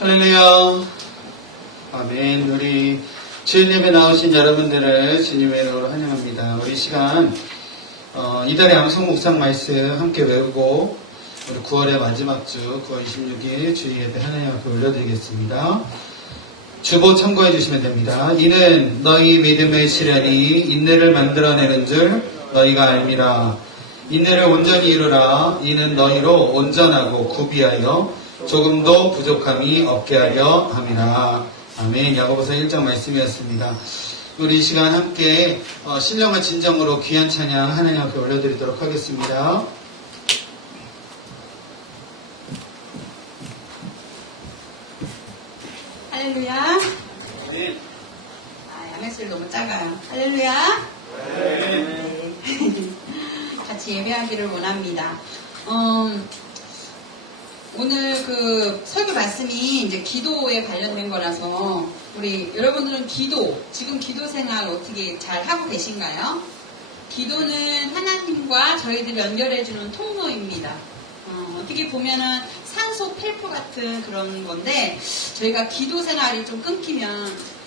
할렐루야. 아멘. 우리 주일 예배 나오신 여러분들을 주님의 이름으로 환영합니다. 우리 시간 이달의 암송 묵상 말씀 함께 외우고 우리 9월의 마지막 주 9월 26일 주일 예배 하나님 앞에 올려드리겠습니다. 주보 참고해 주시면 됩니다. 이는 너희 믿음의 시련이 인내를 만들어내는 줄 너희가 알미라. 인내를 온전히 이루라. 이는 너희로 온전하고 구비하여 조금도 부족함이 없게 하려 함이라. 아멘. 야고보서 1장 말씀이었습니다. 우리 이 시간 함께 신령한 진정으로 귀한 찬양 하나님 앞에 올려드리도록 하겠습니다. 할렐루야. 네. 양의 너무 작아요. 할렐루야. 네. 같이 예배하기를 원합니다. 오늘 그 설교 말씀이 이제 기도에 관련된 거라서 우리 여러분들은 지금 기도 생활 어떻게 잘 하고 계신가요? 기도는 하나님과 저희들 연결해주는 통로입니다. 어떻게 보면은 산소 펠프 같은 그런 건데 저희가 기도 생활이 좀 끊기면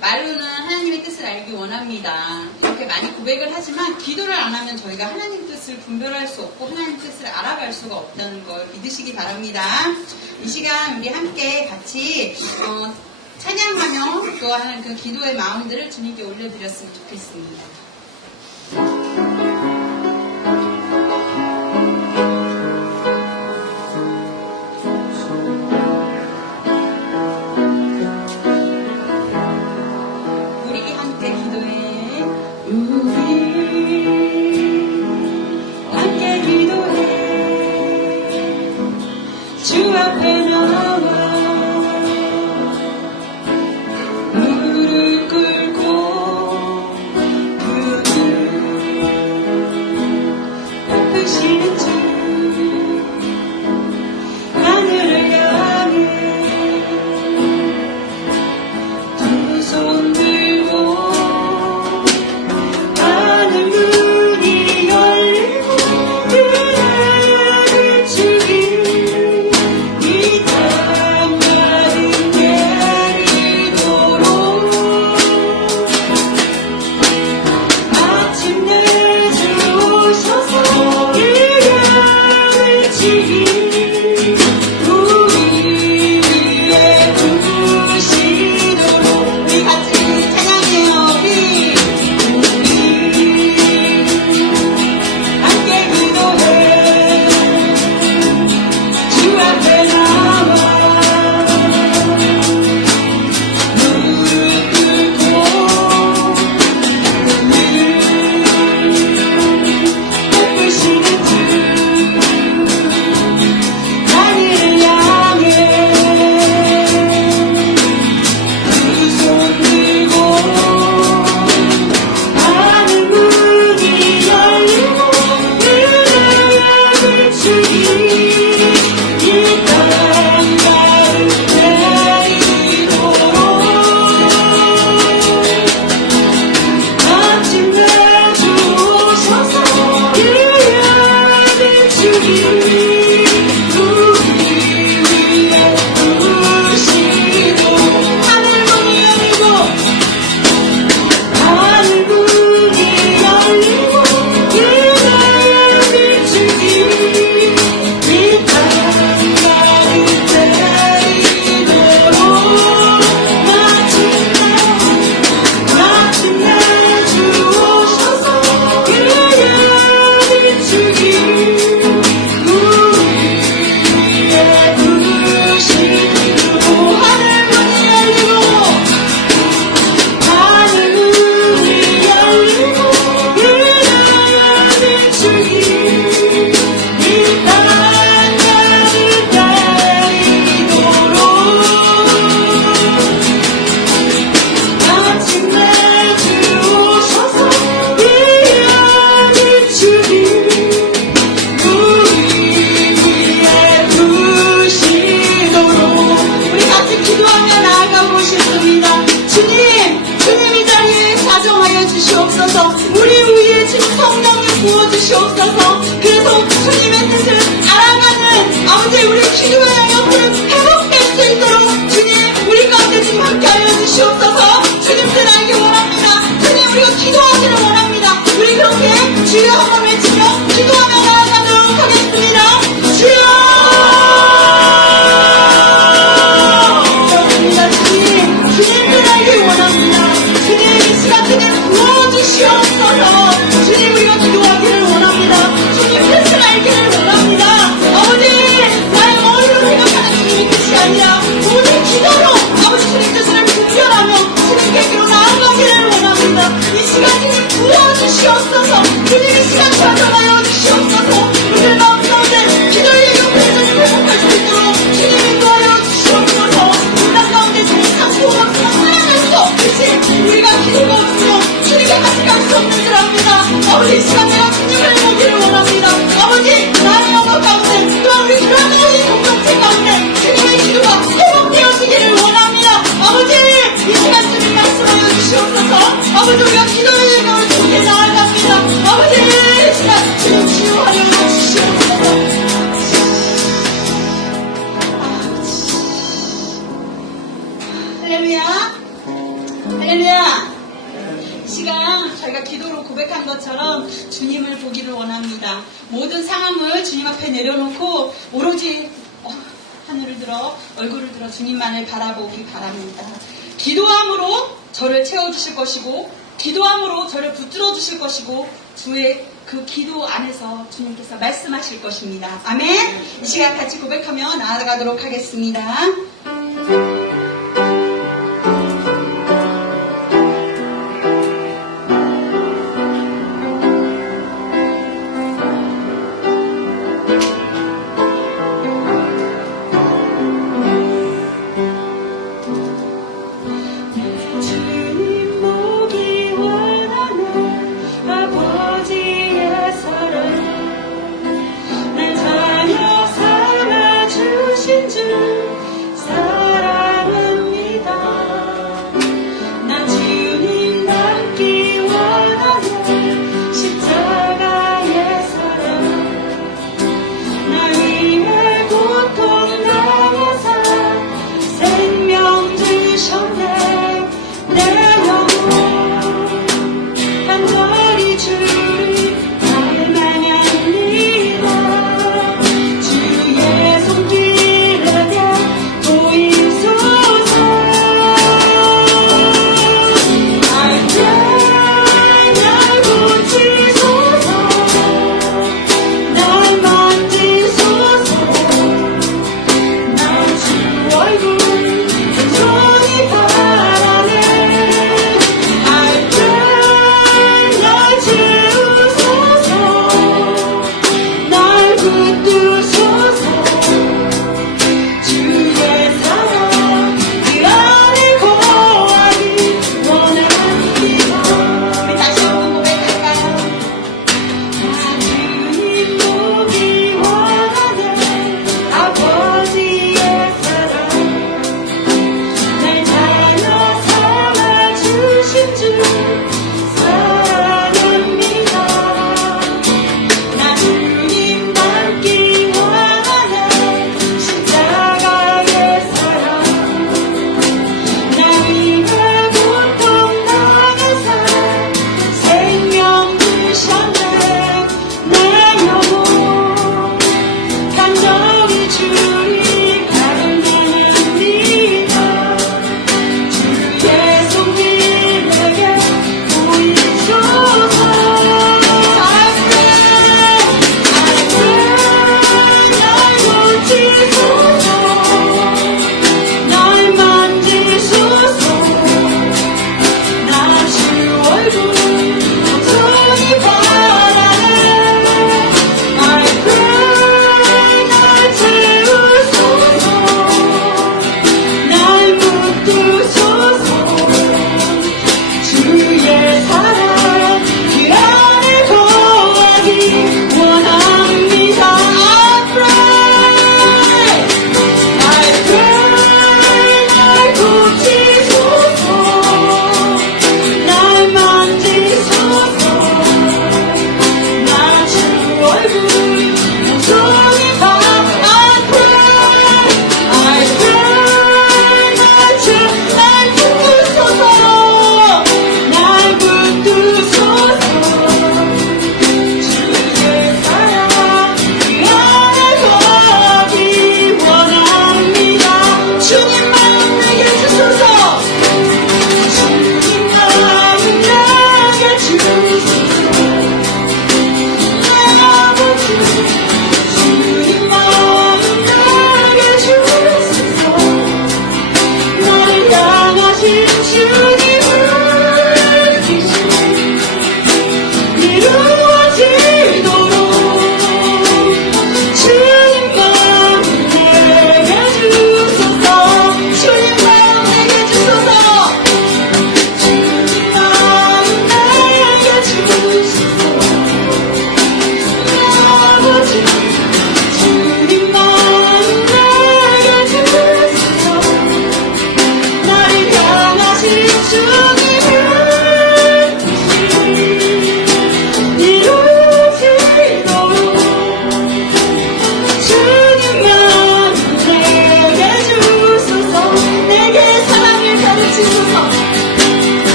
말로는 하나님의 뜻을 알기 원합니다. 이렇게 많이 고백을 하지만 기도를 안 하면 저희가 하나님 뜻을 분별할 수 없고 하나님 뜻을 알아갈 수가 없다는 걸 믿으시기 바랍니다. 이 시간 우리 함께 같이 찬양하며 또 하는 그 기도의 마음들을 주님께 올려드렸으면 좋겠습니다. 주 앞에 나와 무릎 꿇고 주시옵소서. 그래서 주님의 뜻을 알아가는 아버지 우리 기도의 영역을 회복될 수 있도록 주님 우리 가운데 좀 함께하여 주시옵소서. 주님 뜻 알기 원합니다. 주님 우리가 기도하기를 원합니다. 우리 그렇게 주여 한번 외치며 기도하며 나아가도록 하겠습니다. 주여 주님 뜻 알기 원합니다. 주님 이 시간 주님 부어주시옵소서. 주님 우리가 기도하기를 원합니다. 주님 뜻을 알기를 원합니다. 아버지 나의 머리로 생각하는 주님의 뜻이 아니라 우리 기도로 아버지 주님 뜻을 분별하며 주님께로 나아가기를 원합니다. 이 시간 주님 부어주시옵소서. 주님 이 시간 가져가여 주시옵소서. 우리의 마음 가운데 기도의 영혼을 회복할 수 있도록 주님 인도하여 주시옵소서. 문화 가운데 세상 소망 살아갈 수 없듯이 우리가 기도가 없으면 주님께 같이 갈 수 없는 줄 압니다. 아버지 이 시간 내가 주님을 보기를 원합니다. 아버지 나의 영혼 가운데 또한 우리 드라마의 공동체 가운데 주님의 기도가 회복되어지기를 원합니다. 아버지 이 시간 주님 말씀하여 주시옵소서. 아버지 우리가 기도의 영혼을 통해 나아갑니다. 아버지 이 시간 주님 치유하여 주시옵소서. 할렐루야 할렐루야. 이 시간 저희가 기도로 고백한 것처럼 주님을 보기를 원합니다. 모든 상황을 주님 앞에 내려놓고 오로지 하늘을 들어 얼굴을 들어 주님만을 바라보기 바랍니다. 기도함으로 저를 채워주실 것이고 기도함으로 저를 붙들어 주실 것이고 주의 그 기도 안에서 주님께서 말씀하실 것입니다. 아멘. 이 시간 같이 고백하며 나아가도록 하겠습니다. 날 자녀 삼아 주신 주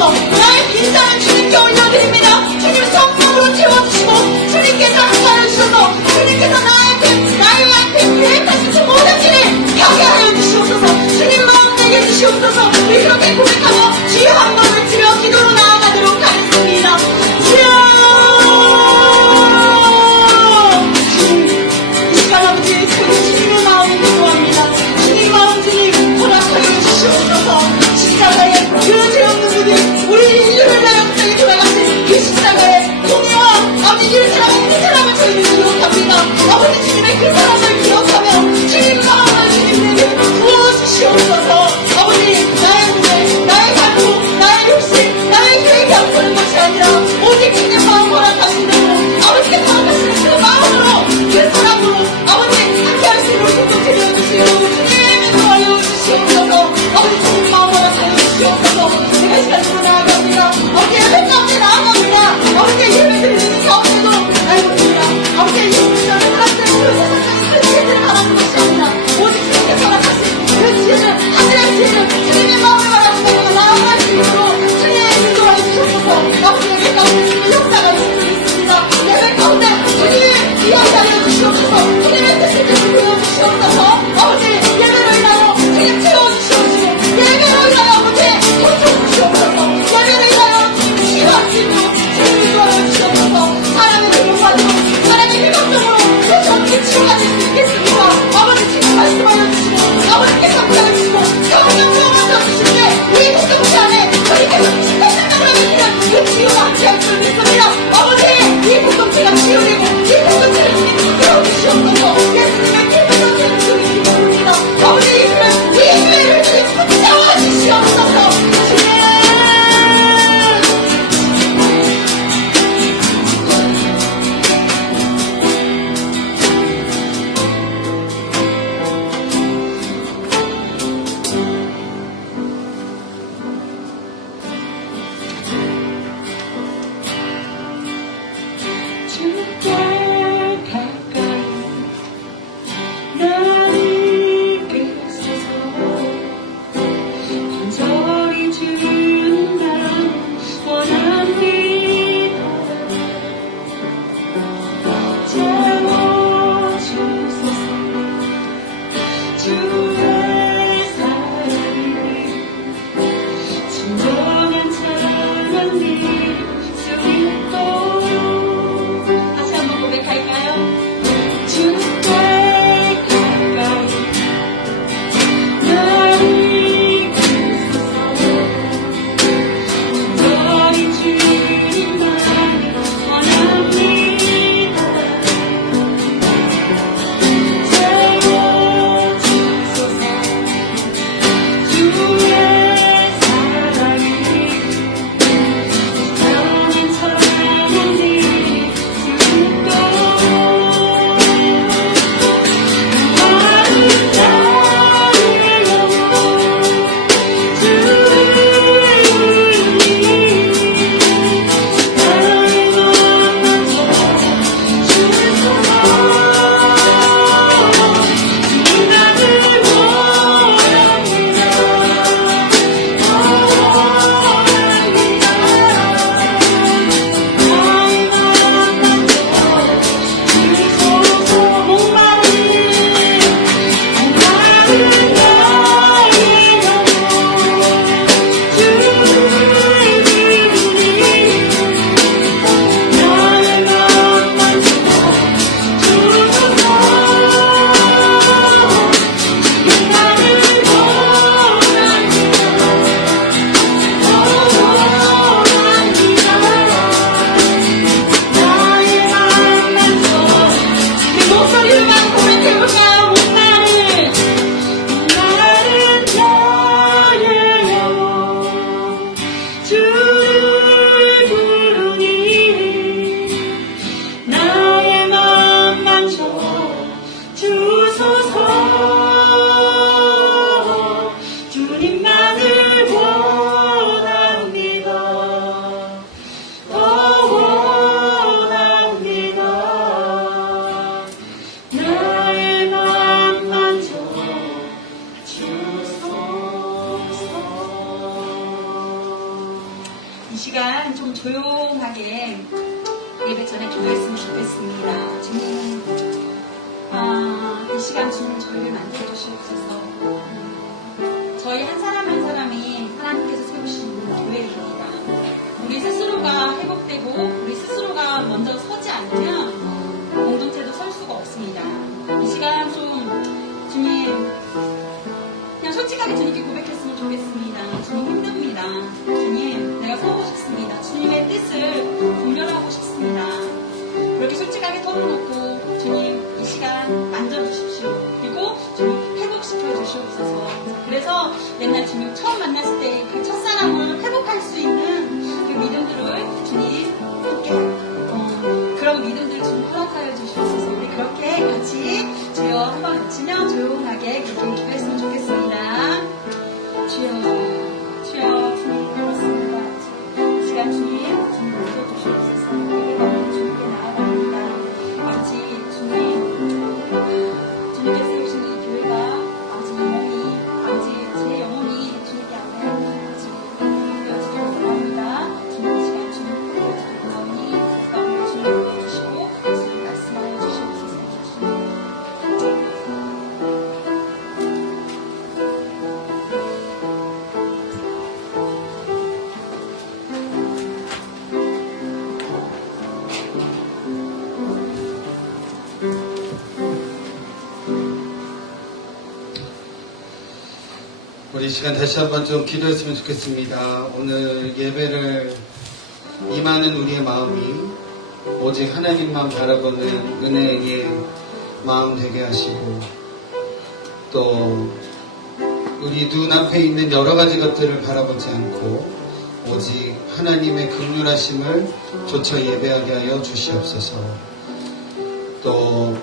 주시옵소서. 나의 빈잔을 주님께 올려드립니다. 주님 성령으로 채워주시고 주님께서 함께하여 주셔서 주님께서 나의 앞에 계획하신 그 모든 일을 하게 하여 주시옵소서. 주님 마음 내게 주시옵소서. 우리 그렇게 고백하며 주여 한번 외치며 기도로 나아가도록 하겠습니다. 주여 이 시간 아버지 주님의 마음을 구합니다. 주님 마음 주님 허락하여 주시옵소서. 십자가에 그 죄 없는 분이 우리 인류를 위하여 끝까지 돌아가신 그 십자가에 공의와 아버지 이 사람을 저희는 기억합니다. 아버지 주님의 그 사랑을 기억하며 주님 마음을 주님에게 부어주시옵소서. 아버지 나의 문제 나의 갈고 나의 욕심 나의 계획이 앞서는 것이 아니라 오직 주님 마음 허락하신 대로 아버지께 허락하시는 그 마음으로 그 사랑으로 아버지 함께할 수 있는 것도 드려주시고 주님의 도와여 주시옵소서. 아버지 주님 마음 허락하여 주시옵소서. 내가 이 시간으로 나아갑니다. 아버지 예배 가운데 나아갑니다. 아버지 예배 드리는 가운데도 알고있습니다. 아버지 이 시간에 하나님의 그 지혜를 바라는 것이 아니라 오직 주님께서 허락하신 그 지혜를 하늘의 지혜를 주님의 마음을 바라는 내가 나아갈 수 있도록 주님의 인도하여 주시옵소서. 아버지 예배 가운데 주님의 역사가 있을 수 있습니다. 예배 가운데 주님의 이야기하여 주시옵소서. 주님의 뜻을 듣고 주시옵소서. 아버지 예배로 인하여 주님 채워주시옵시고 예배로 인하여 아버지 고쳐주시옵소서. 예배로 인하여 치유하시고 주님 인도하여 주시옵소서. 사랑의 기쁨가지고 사랑의 희망적으로 그 전기 치유가 될 수 있겠습니다. 아버지 지금 말씀하여 주시고 아버지께서 함께하여 주시고 성령으로 만져주실 때이 공동체 안에 저희께서 진짜 생각을 하시는 그 치유가 함께할 줄 믿습니다. 아버지 이 공동체가 치유되고 이 공동체를 주님 채워주시옵소서. 예수님의 기쁨을 드리는 주님 기도합니다. 아버지 이 교회를 주님 붙잡아 주시옵소서. 주님 주께 가까이 나를 이끄소서. 간절히 주님 마음 원합니다. 채워주소서. 주의 사랑이 진정한 찬양 믿수 있도록 다시 한번 고백할까요? 주께 가까이 나를 이끄소서. 간절히 주님만 원합니다. 채워주소서. 주의 사랑이 시간 좀 조용하게 예배 전에 기도했으면 좋겠습니다. 주님, 이 시간 주님 저희를 만들어주시옵소서. 저희 한 사람 한 사람이 하나님께서 세우신 교회입니다. 우리 스스로가 회복되고 우리 스스로가 먼저 서지 않으면 공동체도 설 수가 없습니다. 이 시간 좀 주님 그냥 솔직하게 주님께 고백했으면 좋겠습니다. 주님 힘듭니다. 주님 내가 서고 싶습니다. 주님의 뜻을 분별하고 싶습니다. 그렇게 솔직하게 털어놓고 주님 이 시간 만져주십시오. 그리고 주님 회복시켜 주시옵소서. 그래서 옛날 주님 처음 만났을 때 그 첫사랑을 회복할 수 있는 그 믿음들을 주님 함께 그런 믿음들을 주님 허락하여 주시옵소서. 우리 그렇게 같이 주여 한번 외치며 조용하게 그렇게 기도했으면 좋겠습니다. 주여 주여 주님 그렇습니다. 이 시간 주님 믿어주시옵소서. 예배가 주님께 나아갑니다. 아버지 주님께서 세우신 이 교회가 아버지 제 영혼이 주님께 앞에 아버지 되어지기를 원합니다. 주님 이 시간 주님 되어지기를 원하오니 그 가운데 주님 보여주시고 주님 말씀하여 주시옵소서. 우리 이 시간 다시 한번 좀 기도했으면 좋겠습니다. 오늘 예배를 임하는 우리의 마음이 오직 하나님만 바라보는 은혜의 마음 되게 하시고 또 우리 눈앞에 있는 여러 가지 것들을 바라보지 않고 오직 하나님의 긍휼하심을 조차 예배하게 하여 주시옵소서. 또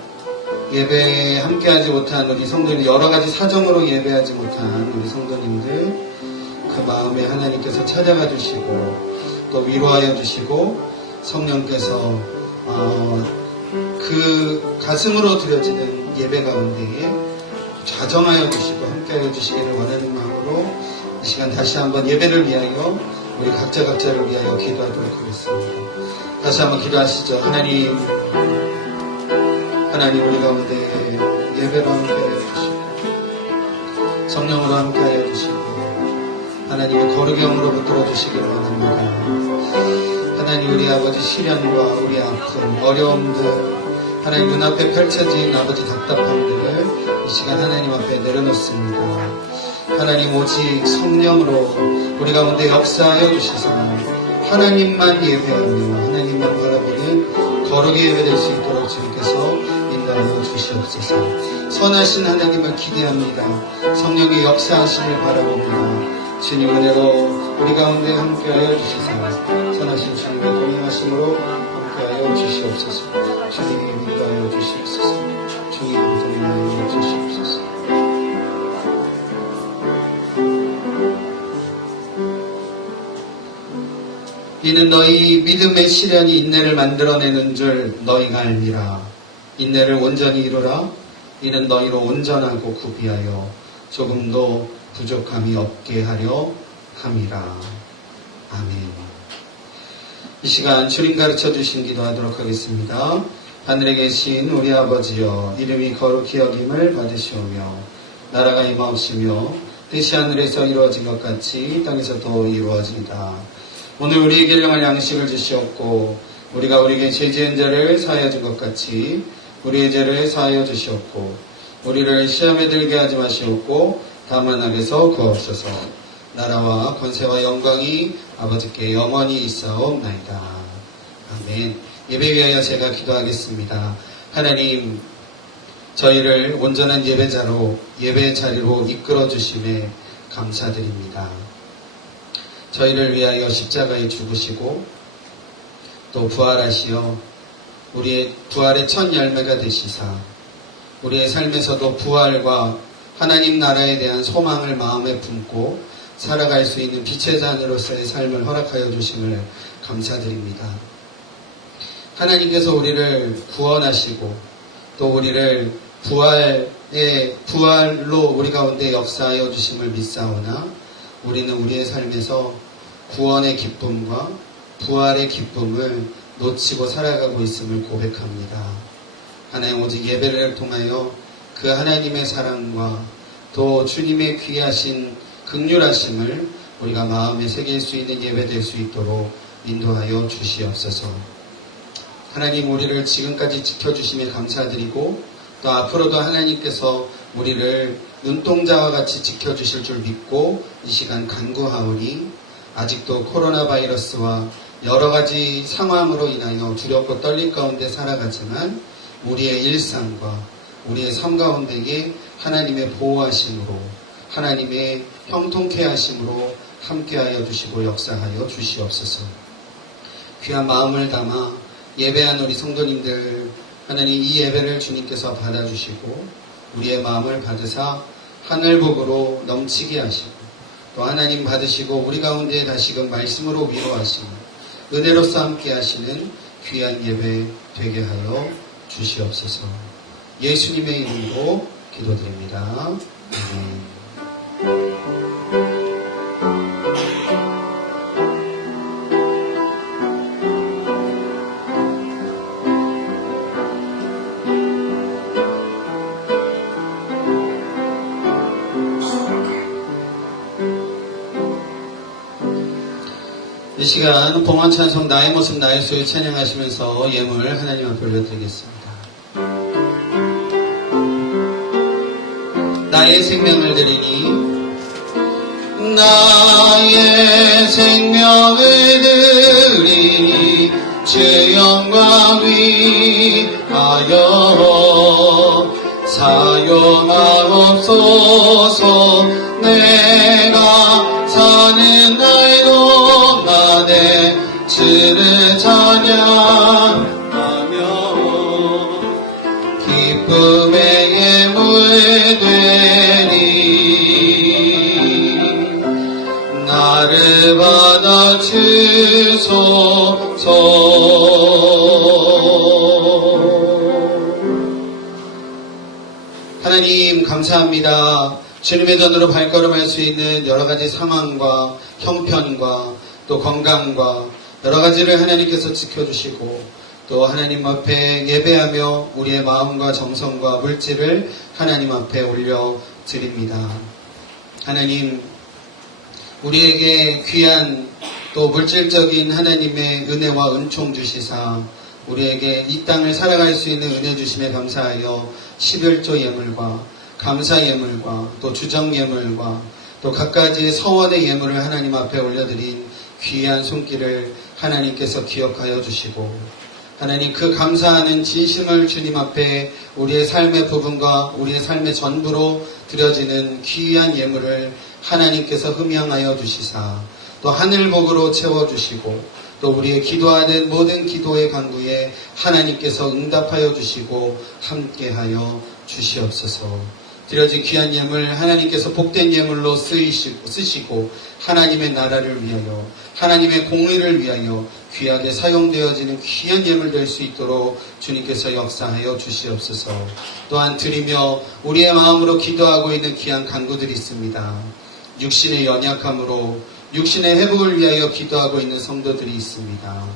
예배에 함께하지 못한 우리 성도님, 여러 가지 사정으로 예배하지 못한 우리 성도님들 그 마음에 하나님께서 찾아가 주시고 또 위로하여 주시고 성령께서 그 가슴으로 드려지는 예배 가운데에 좌정하여 주시고 함께하여 주시기를 원하는 마음으로 이 시간 다시 한번 예배를 위하여 우리 각자를 위하여 기도하도록 하겠습니다. 다시 한번 기도하시죠. 하나님 우리 가운데 예배로 함께하여 주시고 성령으로 함께하여 주시고 하나님의 거룩형으로 붙들어 주시기를 원합니다. 하나님 우리 아버지 시련과 우리 아픔 어려움들 하나님 눈앞에 펼쳐진 아버지 답답함들을 이 시간 하나님 앞에 내려놓습니다. 하나님 오직 성령으로 우리 가운데 역사하여 주시사 하나님만 예배하며 하나님만 바라보는 거룩의 예배될 수 있도록 주님께서 인도하여 주시옵소서. 선하신 하나님을 기대합니다. 성령의 역사하심을 바라봅니다. 주님 은혜로 우리 가운데 함께하여 주시사 선하신 주님의 동행하심으로 함께하여 주시옵소서. 주님 인도하여 주시옵소서. 주님 동행하여 주시옵소서. 이는 너희 믿음의 시련이 인내를 만들어내는 줄 너희가 알미라. 인내를 온전히 이루라. 이는 너희로 온전하고 구비하여 조금도 부족함이 없게 하려 함이라. 아멘. 이 시간 주님 가르쳐 주신 기도하도록 하겠습니다. 하늘에 계신 우리 아버지여 이름이 거룩히 여김을 받으시오며 나라가 임하옵시며 뜻이 하늘에서 이루어진 것 같이 땅에서도 이루어지이다. 오늘 우리에게 일용할 양식을 주시옵고 우리가 우리에게 죄 지은 자를 사하여 준 것 같이 우리의 죄를 사하여 주시옵고 우리를 시험에 들게 하지 마시옵고 다만 악에서 구하옵소서. 나라와 권세와 영광이 아버지께 영원히 있사옵나이다. 아멘. 예배 위하여 제가 기도하겠습니다. 하나님 저희를 온전한 예배자로 예배 자리로 이끌어 주심에 감사드립니다. 저희를 위하여 십자가에 죽으시고 또 부활하시어 우리의 부활의 첫 열매가 되시사 우리의 삶에서도 부활과 하나님 나라에 대한 소망을 마음에 품고 살아갈 수 있는 빛의 자녀로서의 삶을 허락하여 주심을 감사드립니다. 하나님께서 우리를 구원하시고 또 우리를 부활로 우리 가운데 역사하여 주심을 믿사오나 우리는 우리의 삶에서 구원의 기쁨과 부활의 기쁨을 놓치고 살아가고 있음을 고백합니다. 하나님, 오직 예배를 통하여 그 하나님의 사랑과 또 주님의 귀하신 긍휼하심을 우리가 마음에 새길 수 있는 예배 될 수 있도록 인도하여 주시옵소서. 하나님, 우리를 지금까지 지켜주심에 감사드리고 또 앞으로도 하나님께서 우리를 눈동자와 같이 지켜주실 줄 믿고 이 시간 간구하오니, 아직도 코로나 바이러스와 여러 가지 상황으로 인하여 두렵고 떨림 가운데 살아가지만 우리의 일상과 우리의 삶 가운데에 하나님의 보호하심으로, 하나님의 형통케 하심으로 함께하여 주시고 역사하여 주시옵소서. 귀한 마음을 담아 예배한 우리 성도님들, 하나님, 이 예배를 주님께서 받아주시고 우리의 마음을 받으사 하늘복으로 넘치게 하시고 또 하나님 받으시고 우리 가운데 다시금 말씀으로 위로하시고 은혜로서 함께 하시는 귀한 예배 되게 하여 주시옵소서. 예수님의 이름으로 기도드립니다. 아멘. 이 시간 봉헌 찬송 나의 모습 나의 소유 찬양하시면서 예물 하나님 앞에 올려드리겠습니다. 나의 생명을 드리니 나의 생명을 드리니 주 영광 위하여 사용하옵소서. 내가 사는 날도 나의 주를 찬양하며 기쁨의 예물 되니 나를 받아 주소서. 하나님 감사합니다. 주님의 전으로 발걸음할 수 있는 여러 가지 상황과 형편과 또 건강과 여러 가지를 하나님께서 지켜주시고 또 하나님 앞에 예배하며 우리의 마음과 정성과 물질을 하나님 앞에 올려드립니다. 하나님, 우리에게 귀한 또 물질적인 하나님의 은혜와 은총 주시사 우리에게 이 땅을 살아갈 수 있는 은혜 주심에 감사하여 11조 예물과 감사 예물과 또 주정 예물과 또 각가지의 서원의 예물을 하나님 앞에 올려드린 귀한 손길을 하나님께서 기억하여 주시고 하나님, 그 감사하는 진심을 주님 앞에 우리의 삶의 부분과 우리의 삶의 전부로 드려지는 귀한 예물을 하나님께서 흠양하여 주시사 또 하늘복으로 채워주시고 또 우리의 기도하는 모든 기도의 간구에 하나님께서 응답하여 주시고 함께하여 주시옵소서. 드려진 귀한 예물 하나님께서 복된 예물로 쓰시고 하나님의 나라를 위하여 하나님의 공의를 위하여 귀하게 사용되어지는 귀한 예물 될 수 있도록 주님께서 역사하여 주시옵소서. 또한 드리며 우리의 마음으로 기도하고 있는 귀한 간구들이 있습니다. 육신의 연약함으로 육신의 회복을 위하여 기도하고 있는 성도들이 있습니다.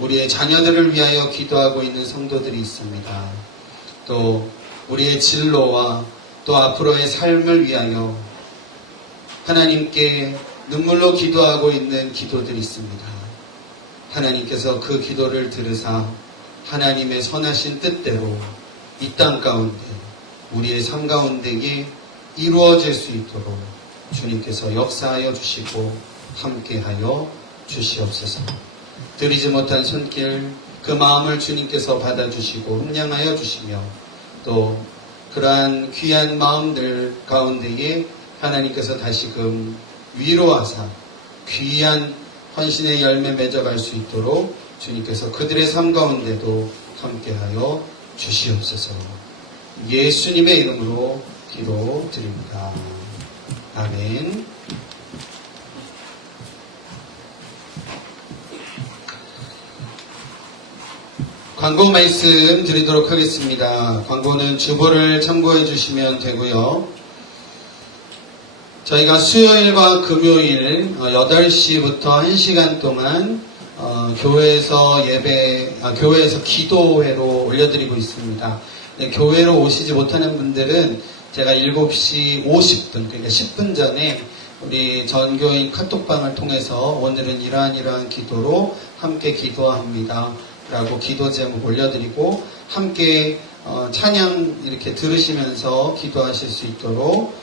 우리의 자녀들을 위하여 기도하고 있는 성도들이 있습니다. 또 우리의 진로와 또 앞으로의 삶을 위하여 하나님께 눈물로 기도하고 있는 기도들이 있습니다. 하나님께서 그 기도를 들으사 하나님의 선하신 뜻대로 이 땅 가운데 우리의 삶 가운데에 이루어질 수 있도록 주님께서 역사하여 주시고 함께하여 주시옵소서. 드리지 못한 손길 그 마음을 주님께서 받아주시고 흠양하여 주시며 또 그러한 귀한 마음들 가운데에 하나님께서 다시금 위로하사 귀한 헌신의 열매 맺어갈 수 있도록 주님께서 그들의 삶 가운데도 함께하여 주시옵소서. 예수님의 이름으로 기도드립니다. 아멘. 광고 말씀 드리도록 하겠습니다. 광고는 주보를 참고해 주시면 되고요. 저희가 수요일과 금요일 8시부터 1시간 동안 교회에서 기도회로 올려드리고 있습니다. 네, 교회로 오시지 못하는 분들은 제가 7시 50분, 그러니까 10분 전에 우리 전교인 카톡방을 통해서 오늘은 이러한 기도로 함께 기도합니다. 라고 기도 제목 올려드리고 함께 찬양 이렇게 들으시면서 기도하실 수 있도록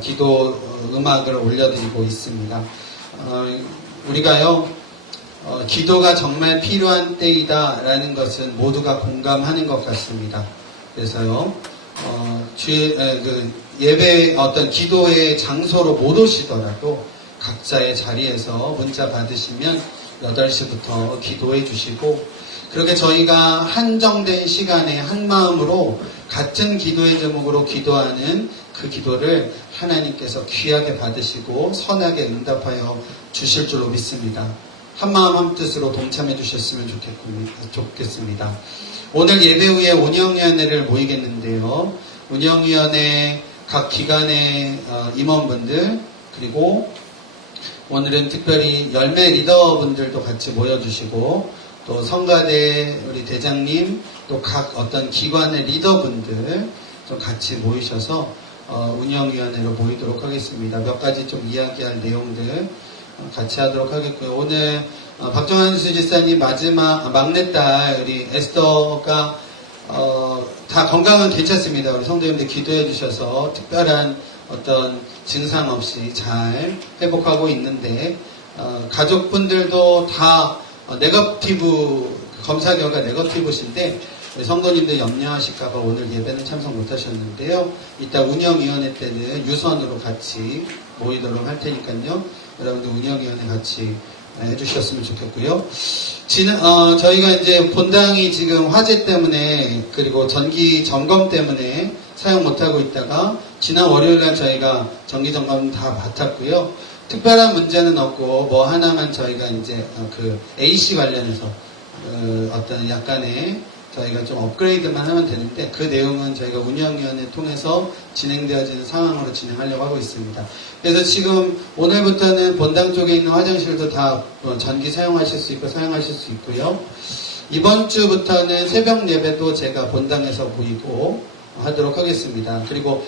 기도 음악을 올려드리고 있습니다. 우리가요, 기도가 정말 필요한 때이다라는 것은 모두가 공감하는 것 같습니다. 그래서요, 예배 어떤 기도의 장소로 못 오시더라도 각자의 자리에서 문자 받으시면 8시부터 기도해 주시고, 그렇게 저희가 한정된 시간에 한 마음으로 같은 기도의 제목으로 기도하는 그 기도를 하나님께서 귀하게 받으시고 선하게 응답하여 주실 줄로 믿습니다. 한마음 한뜻으로 동참해 주셨으면 좋겠습니다. 오늘 예배 후에 운영위원회를 모이겠는데요. 운영위원회 각 기관의 임원분들, 그리고 오늘은 특별히 열매 리더분들도 같이 모여주시고, 또 성가대 우리 대장님, 또 각 어떤 기관의 리더분들 좀 같이 모이셔서 운영위원회로 모이도록 하겠습니다. 몇 가지 좀 이야기할 내용들 같이 하도록 하겠고요. 오늘 박정환 수지사님 막내딸 우리 에스더가 다 건강은 괜찮습니다. 우리 성도님들 기도해 주셔서 특별한 어떤 증상 없이 잘 회복하고 있는데, 가족분들도 다 검사 결과 네거티브신데 성도님들 염려하실까봐 오늘 예배는 참석 못하셨는데요. 이따 운영위원회 때는 유선으로 같이 모이도록 할 테니까요. 여러분들 운영위원회 같이 해주셨으면 좋겠고요. 저희가 이제 본당이 지금 화재 때문에, 그리고 전기 점검 때문에 사용 못하고 있다가 지난 월요일날 저희가 전기 점검 다 맡았고요. 특별한 문제는 없고 뭐 하나만 저희가 이제 그 AC 관련해서 어떤 약간의 저희가 좀 업그레이드만 하면 되는데, 그 내용은 저희가 운영위원회 통해서 진행되어지는 상황으로 진행하려고 하고 있습니다. 그래서 지금 오늘부터는 본당 쪽에 있는 화장실도 다 전기 사용하실 수 있고요. 이번 주부터는 새벽 예배도 제가 본당에서 모이고 하도록 하겠습니다. 그리고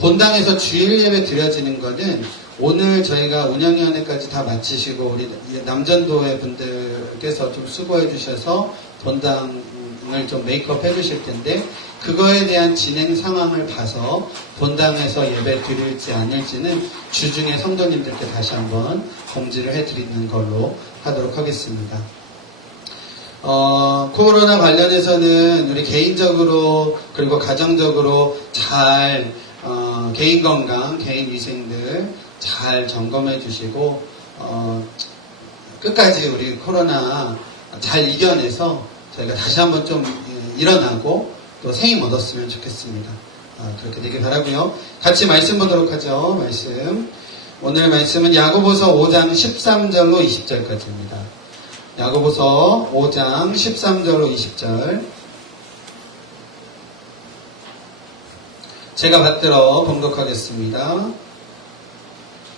본당에서 주일 예배 드려지는 거는 오늘 저희가 운영위원회까지 다 마치시고 우리 남전도회 분들께서 좀 수고해 주셔서 본당을 좀 메이크업 해 주실 텐데, 그거에 대한 진행 상황을 봐서 본당에서 예배 드릴지 아닐지는 주중에 성도님들께 다시 한번 공지를 해 드리는 걸로 하도록 하겠습니다. 코로나 관련해서는 우리 개인적으로 그리고 가정적으로 잘 개인 건강, 개인 위생들 잘 점검해 주시고 끝까지 우리 코로나 잘 이겨내서 저희가 다시 한번 좀 일어나고 또 새 힘 얻었으면 좋겠습니다. 그렇게 되길 바라고요. 같이 말씀 보도록 하죠. 말씀. 오늘 말씀은 야고보서 5장 13절로 20절까지입니다. 야고보서 5장 13절로 20절. 제가 받들어 봉독하겠습니다.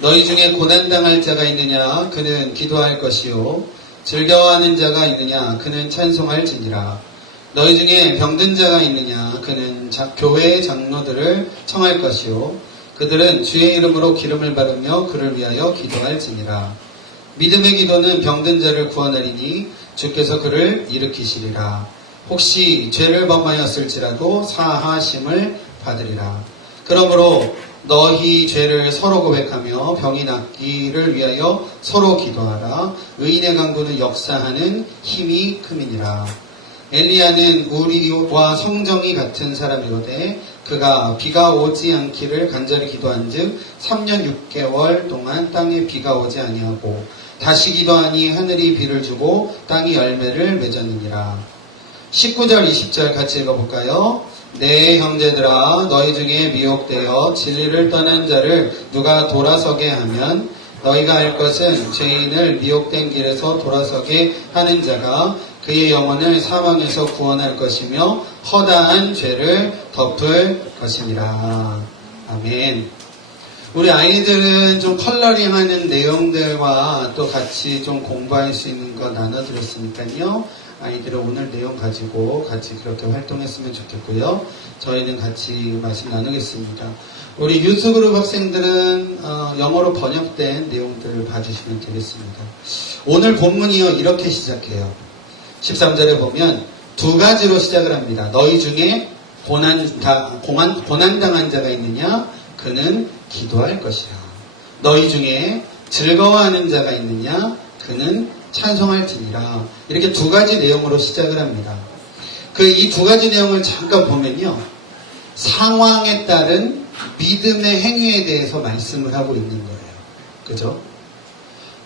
너희 중에 고난당할 자가 있느냐? 그는 기도할 것이요. 즐거워하는 자가 있느냐? 그는 찬송할지니라. 너희 중에 병든 자가 있느냐? 그는 교회의 장로들을 청할 것이요. 그들은 주의 이름으로 기름을 바르며 그를 위하여 기도할지니라. 믿음의 기도는 병든 자를 구원하리니 주께서 그를 일으키시리라. 혹시 죄를 범하였을지라도 사하심을 받으리라. 그러므로 너희 죄를 서로 고백하며 병이 낫기를 위하여 서로 기도하라. 의인의 강구는 역사하는 힘이 큼이니라. 엘리야는 우리와 성정이 같은 사람이로되 그가 비가 오지 않기를 간절히 기도한즉 3년 6개월 동안 땅에 비가 오지 아니하고 다시 기도하니 하늘이 비를 주고 땅이 열매를 맺었느니라. 19절 20절 같이 읽어볼까요? 내 형제들아, 너희 중에 미혹되어 진리를 떠난 자를 누가 돌아서게 하면 너희가 알 것은 죄인을 미혹된 길에서 돌아서게 하는 자가 그의 영혼을 사망에서 구원할 것이며 허다한 죄를 덮을 것이니라. 아멘. 우리 아이들은 좀 컬러링하는 내용들과 또 같이 좀 공부할 수 있는 거 나눠드렸으니까요. 아이들은 오늘 내용 가지고 같이 그렇게 활동했으면 좋겠고요. 저희는 같이 말씀 나누겠습니다. 우리 유스그룹 학생들은 영어로 번역된 내용들을 봐주시면 되겠습니다. 오늘 본문이요 이렇게 시작해요. 13절에 보면 두 가지로 시작을 합니다. 너희 중에 고난당한 자가 있느냐? 그는 기도할 것이라. 너희 중에 즐거워하는 자가 있느냐? 그는 찬송할지니라. 이렇게 두 가지 내용으로 시작을 합니다. 이 두 가지 내용을 잠깐 보면요. 상황에 따른 믿음의 행위에 대해서 말씀을 하고 있는 거예요. 그죠?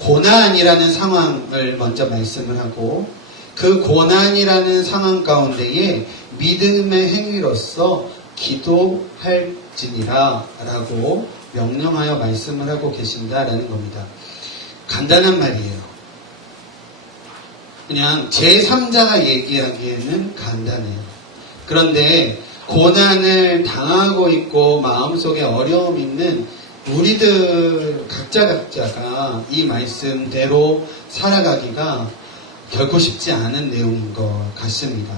고난이라는 상황을 먼저 말씀을 하고 그 고난이라는 상황 가운데에 믿음의 행위로서 기도할지니라 라고 명령하여 말씀을 하고 계신다라는 겁니다. 간단한 말이에요. 그냥 제3자가 얘기하기에는 간단해요. 그런데 고난을 당하고 있고 마음속에 어려움 있는 우리들 각자가 이 말씀대로 살아가기가 결코 쉽지 않은 내용인 것 같습니다.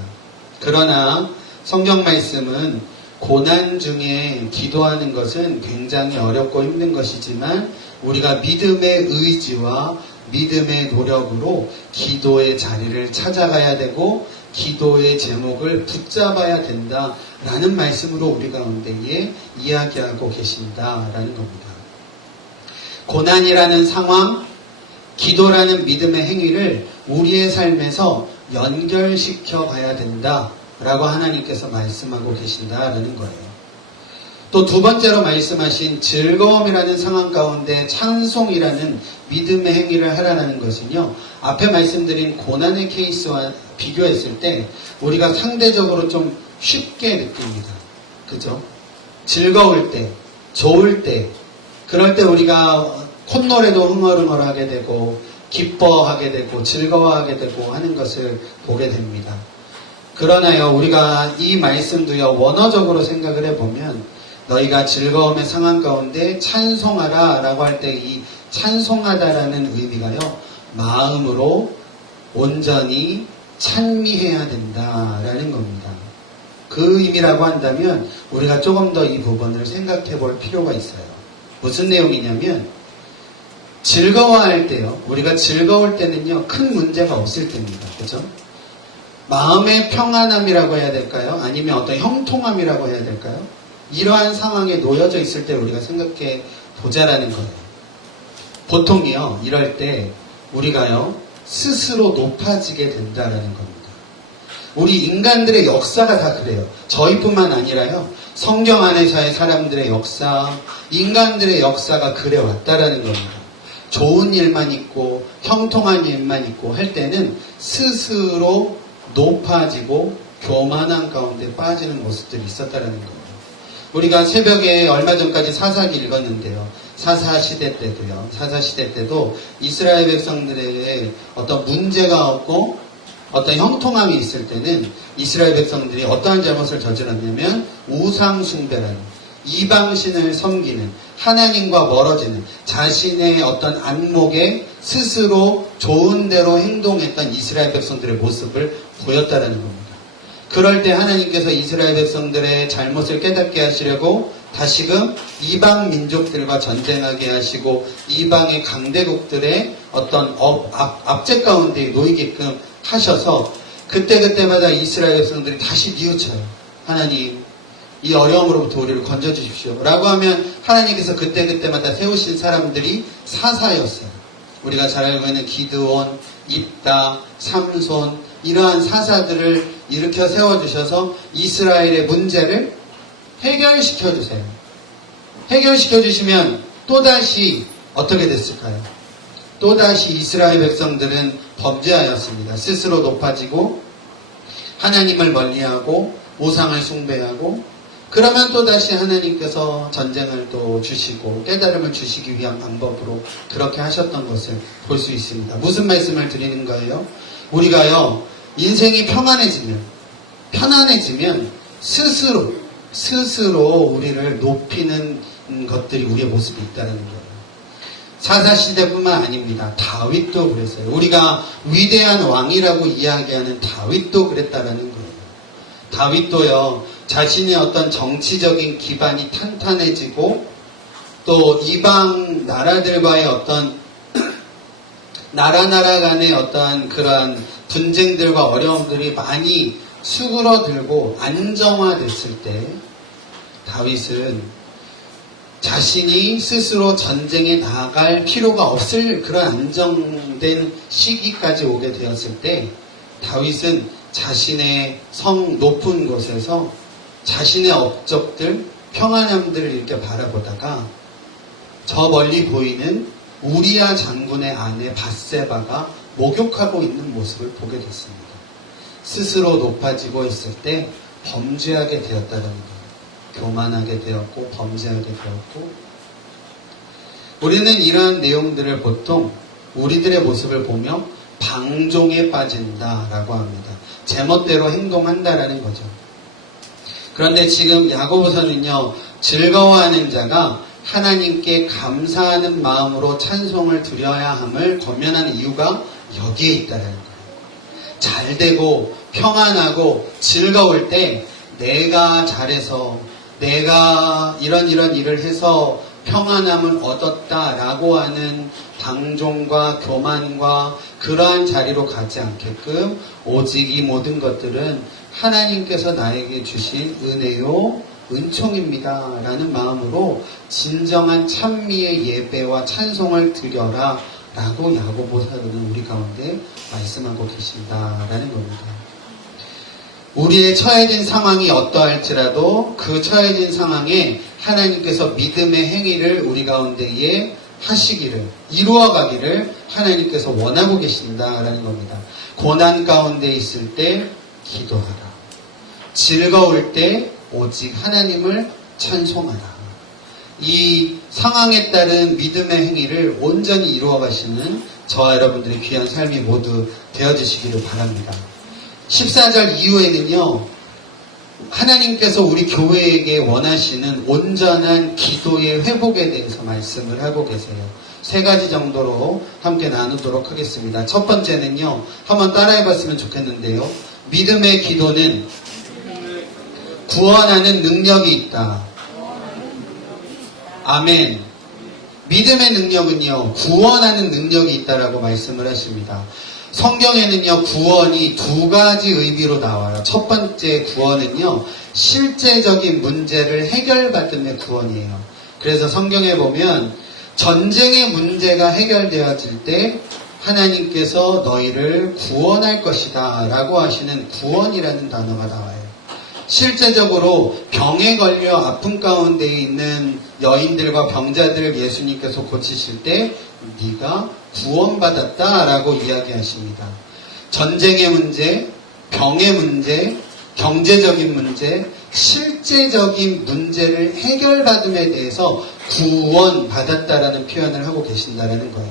그러나 성경 말씀은 고난 중에 기도하는 것은 굉장히 어렵고 힘든 것이지만 우리가 믿음의 의지와 믿음의 노력으로 기도의 자리를 찾아가야 되고 기도의 제목을 붙잡아야 된다라는 말씀으로 우리 가운데에 이야기하고 계신다라는 겁니다. 고난이라는 상황, 기도라는 믿음의 행위를 우리의 삶에서 연결시켜 가야 된다라고 하나님께서 말씀하고 계신다라는 거예요. 또 두 번째로 말씀하신 즐거움이라는 상황 가운데 찬송이라는 믿음의 행위를 하라는 것은요. 앞에 말씀드린 고난의 케이스와 비교했을 때 우리가 상대적으로 좀 쉽게 느낍니다. 그죠? 즐거울 때, 좋을 때, 그럴 때 우리가 콧노래도 흥얼흥얼하게 되고 기뻐하게 되고 즐거워하게 되고 하는 것을 보게 됩니다. 그러나요, 우리가 이 말씀도요, 원어적으로 생각을 해보면 너희가 즐거움의 상황 가운데 찬송하라 라고 할 때 이 찬송하다라는 의미가요, 마음으로 온전히 찬미해야 된다라는 겁니다. 그 의미라고 한다면 우리가 조금 더 이 부분을 생각해 볼 필요가 있어요. 무슨 내용이냐면 즐거워할 때요, 우리가 즐거울 때는요, 큰 문제가 없을 때입니다. 그죠? 마음의 평안함이라고 해야 될까요? 아니면 어떤 형통함이라고 해야 될까요? 이러한 상황에 놓여져 있을 때 우리가 생각해 보자라는 거예요. 보통이요, 이럴 때 우리가요, 스스로 높아지게 된다라는 겁니다. 우리 인간들의 역사가 다 그래요. 저희뿐만 아니라요, 성경 안에서의 사람들의 역사, 인간들의 역사가 그래왔다라는 겁니다. 좋은 일만 있고 형통한 일만 있고 할 때는 스스로 높아지고 교만한 가운데 빠지는 모습들이 있었다라는 거예요. 우리가 새벽에 얼마 전까지 사사기 읽었는데요. 사사시대 때도 이스라엘 백성들의 어떤 문제가 없고 어떤 형통함이 있을 때는 이스라엘 백성들이 어떠한 잘못을 저질렀냐면 우상숭배라는, 이방신을 섬기는, 하나님과 멀어지는, 자신의 어떤 안목에 스스로 좋은 대로 행동했던 이스라엘 백성들의 모습을 보였다라는 겁니다. 그럴 때 하나님께서 이스라엘 백성들의 잘못을 깨닫게 하시려고 다시금 이방 민족들과 전쟁하게 하시고 이방의 강대국들의 어떤 압제 가운데 놓이게끔 하셔서 그때마다 이스라엘 백성들이 다시 뉘우쳐요. 하나님, 이 어려움으로부터 우리를 건져주십시오 라고 하면 하나님께서 그때마다 세우신 사람들이 사사였어요. 우리가 잘 알고 있는 기드온, 입다, 삼손, 이러한 사사들을 일으켜 세워주셔서 이스라엘의 문제를 해결시켜주세요. 해결시켜주시면 또다시 어떻게 됐을까요? 또다시 이스라엘 백성들은 범죄하였습니다. 스스로 높아지고 하나님을 멀리하고 우상을 숭배하고, 그러면 또다시 하나님께서 전쟁을 또 주시고 깨달음을 주시기 위한 방법으로 그렇게 하셨던 것을 볼 수 있습니다. 무슨 말씀을 드리는 거예요? 우리가요, 인생이 편안해지면 스스로 우리를 높이는 것들이 우리의 모습이 있다는 거예요. 사사시대뿐만 아닙니다. 다윗도 그랬어요. 우리가 위대한 왕이라고 이야기하는 다윗도 그랬다라는 거예요. 다윗도요, 자신의 어떤 정치적인 기반이 탄탄해지고 또 이방 나라들과의 어떤 나라 간의 어떤 그런 분쟁들과 어려움들이 많이 수그러들고 안정화됐을 때 다윗은 자신이 스스로 전쟁에 나갈 필요가 없을 그런 안정된 시기까지 오게 되었을 때 다윗은 자신의 성 높은 곳에서 자신의 업적들, 평안함들을 이렇게 바라보다가 저 멀리 보이는 우리야 장군의 아내 밧세바가 목욕하고 있는 모습을 보게 됐습니다. 스스로 높아지고 있을 때 범죄하게 되었다는 거예요. 교만하게 되었고 범죄하게 되었고, 우리는 이러한 내용들을 보통 우리들의 모습을 보며 방종에 빠진다라고 합니다. 제멋대로 행동한다라는 거죠. 그런데 지금 야고보서는요, 즐거워하는 자가 하나님께 감사하는 마음으로 찬송을 드려야 함을 권면하는 이유가 여기에 있다라는 거예요. 잘 되고 평안하고 즐거울 때 내가 잘해서 내가 이런 일을 해서 평안함을 얻었다라고 하는 방종과 교만과 그러한 자리로 가지 않게끔 오직 이 모든 것들은 하나님께서 나에게 주신 은혜요 은총입니다 라는 마음으로 진정한 찬미의 예배와 찬송을 드려라 라고 야고보서는 우리 가운데 말씀하고 계신다라는 겁니다. 우리의 처해진 상황이 어떠할지라도 그 처해진 상황에 하나님께서 믿음의 행위를 우리 가운데에 하시기를, 이루어가기를 하나님께서 원하고 계신다라는 겁니다. 고난 가운데 있을 때 기도하라. 즐거울 때 오직 하나님을 찬송하라. 이 상황에 따른 믿음의 행위를 온전히 이루어가시는 저와 여러분들의 귀한 삶이 모두 되어주시기를 바랍니다. 14절 이후에는요, 하나님께서 우리 교회에게 원하시는 온전한 기도의 회복에 대해서 말씀을 하고 계세요. 3가지 정도로 함께 나누도록 하겠습니다. 첫 번째는요, 한번 따라해봤으면 좋겠는데요. 믿음의 기도는 구원하는 능력이 있다. 아멘. 믿음의 능력은요, 구원하는 능력이 있다라고 말씀을 하십니다. 성경에는요, 구원이 2가지 의미로 나와요. 첫 번째 구원은요, 실제적인 문제를 해결받음의 구원이에요. 그래서 성경에 보면 전쟁의 문제가 해결되어질 때 하나님께서 너희를 구원할 것이다 라고 하시는 구원이라는 단어가 나와요. 실제적으로 병에 걸려 아픔 가운데 있는 여인들과 병자들을 예수님께서 고치실 때 네가 구원받았다라고 이야기하십니다. 전쟁의 문제, 병의 문제, 경제적인 문제, 실제적인 문제를 해결받음에 대해서 구원받았다라는 표현을 하고 계신다라는 거예요.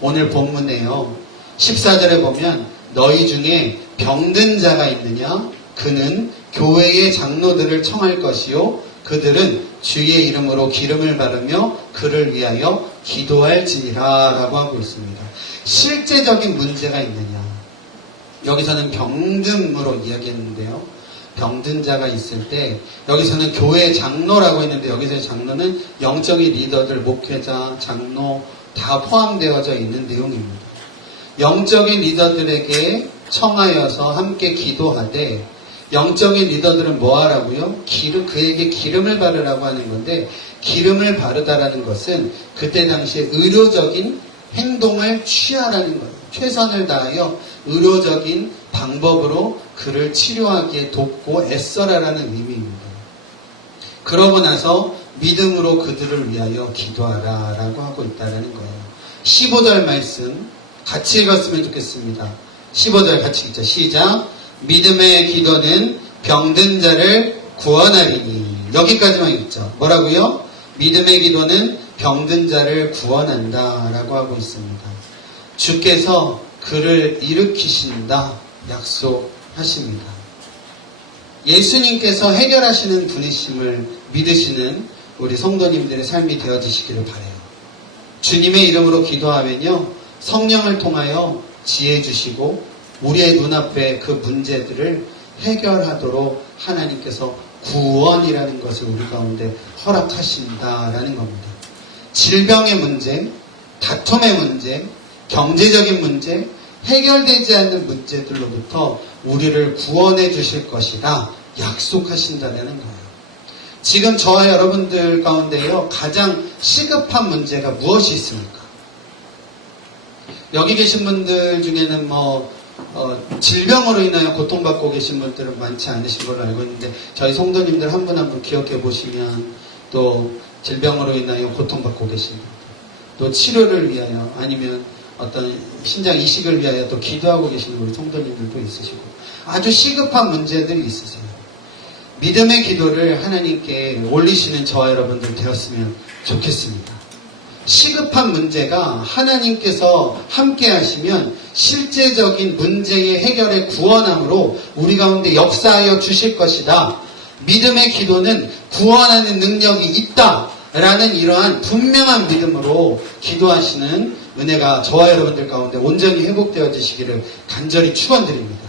오늘 본문에요, 14절에 보면 너희 중에 병든 자가 있느냐? 그는 교회의 장로들을 청할 것이요 그들은 주의 이름으로 기름을 바르며 그를 위하여 기도할지니라 라고 하고 있습니다. 실제적인 문제가 있느냐? 여기서는 병듦으로 이야기했는데요. 병든 자가 있을 때 여기서는 교회 장로라고 했는데 여기서의 장로는 영적인 리더들, 목회자, 장로 다 포함되어져 있는 내용입니다. 영적인 리더들에게 청하여서 함께 기도하되 영적인 리더들은 뭐 하라고요? 그에게 기름을 바르라고 하는 건데, 기름을 바르다라는 것은 그때 당시에 의료적인 행동을 취하라는 거예요. 최선을 다하여 의료적인 방법으로 그를 치료하기에 돕고 애써라라는 의미입니다. 그러고 나서 믿음으로 그들을 위하여 기도하라 라고 하고 있다는 거예요. 15절 말씀 같이 읽었으면 좋겠습니다. 15절 같이 읽자. 시작. 믿음의 기도는 병든 자를 구원하리니. 여기까지만 읽죠. 뭐라고요? 믿음의 기도는 병든 자를 구원한다 라고 하고 있습니다. 주께서 그를 일으키신다 약속하십니다. 예수님께서 해결하시는 분이심을 믿으시는 우리 성도님들의 삶이 되어지시기를 바라요. 주님의 이름으로 기도하면요, 성령을 통하여 지혜 주시고 우리의 눈앞에 그 문제들을 해결하도록 하나님께서 구원이라는 것을 우리 가운데 허락하신다라는 겁니다. 질병의 문제, 다툼의 문제, 경제적인 문제, 해결되지 않는 문제들로부터 우리를 구원해 주실 것이다 약속하신다는 거예요. 지금 저와 여러분들 가운데요, 가장 시급한 문제가 무엇이 있습니까? 여기 계신 분들 중에는 질병으로 인하여 고통받고 계신 분들은 많지 않으신 걸로 알고 있는데, 저희 성도님들 한 분 한 분 기억해 보시면 또 질병으로 인하여 고통받고 계신 분들, 또 치료를 위하여 아니면 어떤 신장 이식을 위하여 또 기도하고 계시는 우리 성도님들도 있으시고 아주 시급한 문제들이 있으세요. 믿음의 기도를 하나님께 올리시는 저와 여러분들 되었으면 좋겠습니다. 시급한 문제가 하나님께서 함께 하시면 실제적인 문제의 해결의 구원함으로 우리 가운데 역사하여 주실 것이다. 믿음의 기도는 구원하는 능력이 있다라는 이러한 분명한 믿음으로 기도하시는 은혜가 저와 여러분들 가운데 온전히 회복되어지시기를 간절히 축원드립니다.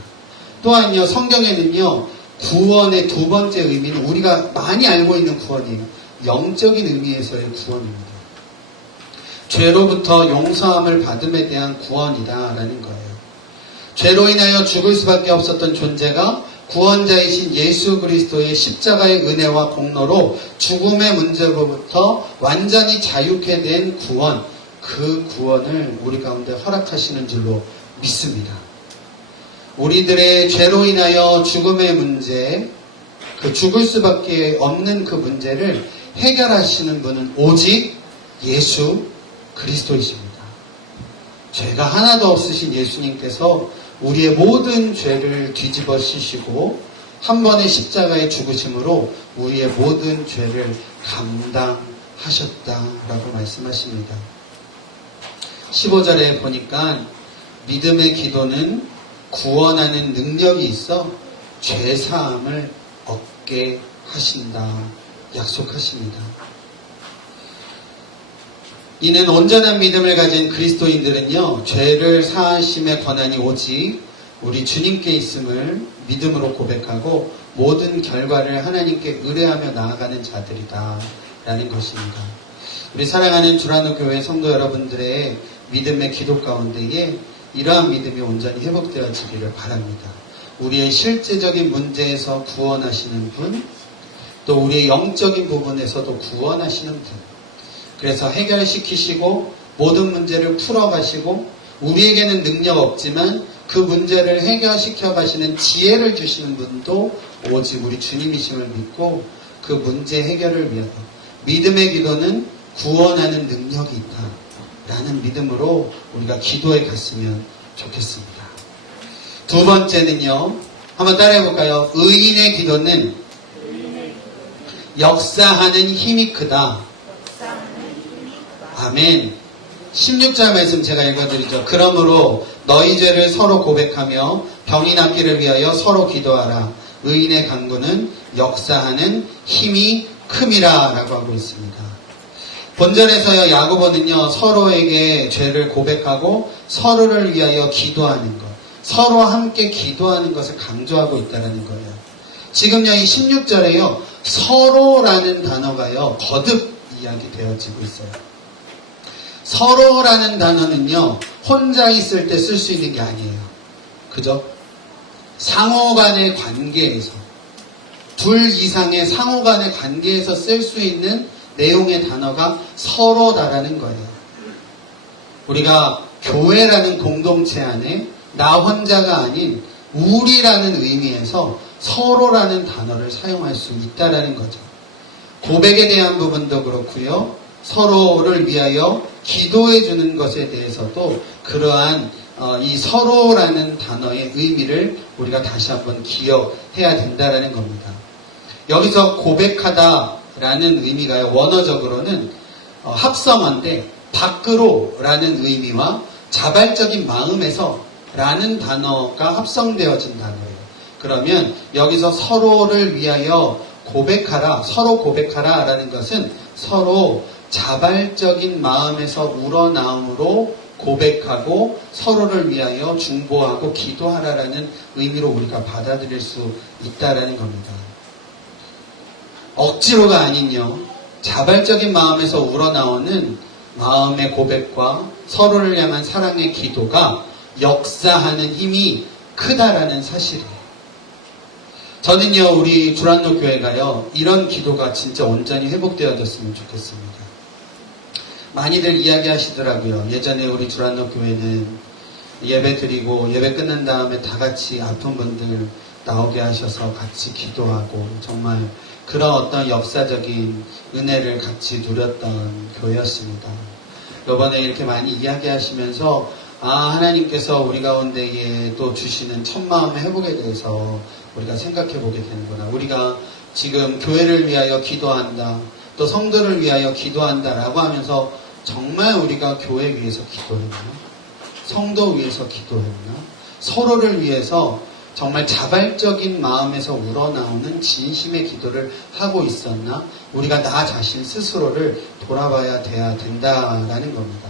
또한요, 성경에는요, 구원의 두 번째 의미는 우리가 많이 알고 있는 구원이에요. 영적인 의미에서의 구원입니다. 죄로부터 용서함을 받음에 대한 구원이다라는 거예요. 죄로 인하여 죽을 수밖에 없었던 존재가 구원자이신 예수 그리스도의 십자가의 은혜와 공로로 죽음의 문제로부터 완전히 자유케 된 구원, 그 구원을 우리 가운데 허락하시는 줄로 믿습니다. 우리들의 죄로 인하여 죽음의 문제, 그 죽을 수밖에 없는 그 문제를 해결하시는 분은 오직 예수 그리스도이십니다. 죄가 하나도 없으신 예수님께서 우리의 모든 죄를 뒤집어 씌시고 한 번의 십자가의 죽으심으로 우리의 모든 죄를 감당하셨다라고 말씀하십니다. 15절에 보니까 믿음의 기도는 구원하는 능력이 있어 죄사함을 얻게 하신다 약속하십니다. 이는 온전한 믿음을 가진 그리스도인들은요, 죄를 사하심의 권한이 오직 우리 주님께 있음을 믿음으로 고백하고 모든 결과를 하나님께 의뢰하며 나아가는 자들이다 라는 것입니다. 우리 사랑하는 주라노 교회 성도 여러분들의 믿음의 기도 가운데에 이러한 믿음이 온전히 회복되어지기를 바랍니다. 우리의 실제적인 문제에서 구원하시는 분, 또 우리의 영적인 부분에서도 구원하시는 분, 그래서 해결시키시고 모든 문제를 풀어가시고 우리에게는 능력 없지만 그 문제를 해결시켜 가시는 지혜를 주시는 분도 오직 우리 주님이심을 믿고 그 문제 해결을 위하여 믿음의 기도는 구원하는 능력이 있다라는 믿음으로 우리가 기도해 갔으면 좋겠습니다. 두 번째는요, 한번 따라해 볼까요? 의인의 기도는 역사하는 힘이 크다. 아멘. 16절 말씀 제가 읽어드리죠. 그러므로 너희 죄를 서로 고백하며 병이 낫기를 위하여 서로 기도하라. 의인의 간구는 역사하는 힘이 큼이라 라고 하고 있습니다. 본절에서요, 야고보는요, 서로에게 죄를 고백하고 서로를 위하여 기도하는 것, 서로 함께 기도하는 것을 강조하고 있다는 거예요. 지금요, 이 16절에요, 서로라는 단어가요, 거듭 이야기되어지고 있어요. 서로라는 단어는요, 혼자 있을 때 쓸 수 있는 게 아니에요. 그죠? 상호 간의 관계에서, 둘 이상의 상호 간의 관계에서 쓸 수 있는 내용의 단어가 서로다라는 거예요. 우리가 교회라는 공동체 안에 나 혼자가 아닌 우리라는 의미에서 서로라는 단어를 사용할 수 있다라는 거죠. 고백에 대한 부분도 그렇고요. 서로를 위하여 기도해 주는 것에 대해서도 그러한 이 서로라는 단어의 의미를 우리가 다시 한번 기억해야 된다라는 겁니다. 여기서 고백하다라는 의미가 원어적으로는 합성어인데 밖으로라는 의미와 자발적인 마음에서 라는 단어가 합성되어진 단어예요. 그러면 여기서 서로를 위하여 고백하라, 서로 고백하라 라는 것은 서로 자발적인 마음에서 우러나옴으로 고백하고 서로를 위하여 중보하고 기도하라라는 의미로 우리가 받아들일 수 있다라는 겁니다. 억지로가 아닌요. 자발적인 마음에서 우러나오는 마음의 고백과 서로를 향한 사랑의 기도가 역사하는 힘이 크다라는 사실이에요. 저는요, 우리 주란노 교회가요, 이런 기도가 진짜 온전히 회복되어졌으면 좋겠습니다. 많이들 이야기하시더라고요. 예전에 우리 주란노 교회는 예배 드리고 예배 끝난 다음에 다 같이 아픈 분들 나오게 하셔서 같이 기도하고 정말 그런 어떤 역사적인 은혜를 같이 누렸던 교회였습니다. 이번에 이렇게 많이 이야기하시면서 하나님께서 우리 가운데에 또 주시는 첫 마음의 회복에 대해서 우리가 생각해 보게 되는구나. 우리가 지금 교회를 위하여 기도한다, 또 성도를 위하여 기도한다라고 하면서 정말 우리가 교회 위해서 기도했나? 성도 위해서 기도했나? 서로를 위해서 정말 자발적인 마음에서 우러나오는 진심의 기도를 하고 있었나? 우리가 나 자신 스스로를 돌아봐야 돼야 된다라는 겁니다.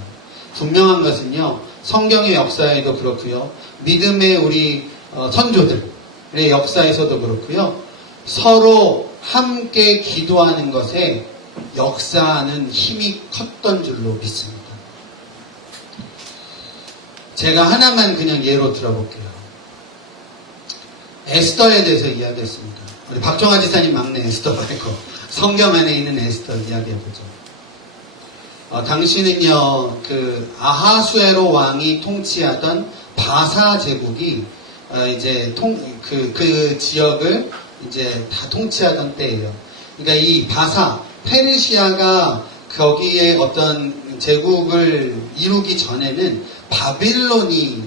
분명한 것은요, 성경의 역사에도 그렇고요, 믿음의 우리 선조들의 역사에서도 그렇고요, 서로 함께 기도하는 것에 역사하는 힘이 컸던 줄로 믿습니다. 제가 하나만 그냥 예로 들어볼게요. 에스더에 대해서 이야기했습니다. 우리 박정아 지사님 막내 에스더 말고 성경 안에 있는 에스더 이야기해보죠. 당시는요, 그 아하수에로 왕이 통치하던 바사 제국이 이제 그 지역을 이제 다 통치하던 때예요. 그러니까 이 바사 페르시아가 거기에 어떤 제국을 이루기 전에는 바빌론이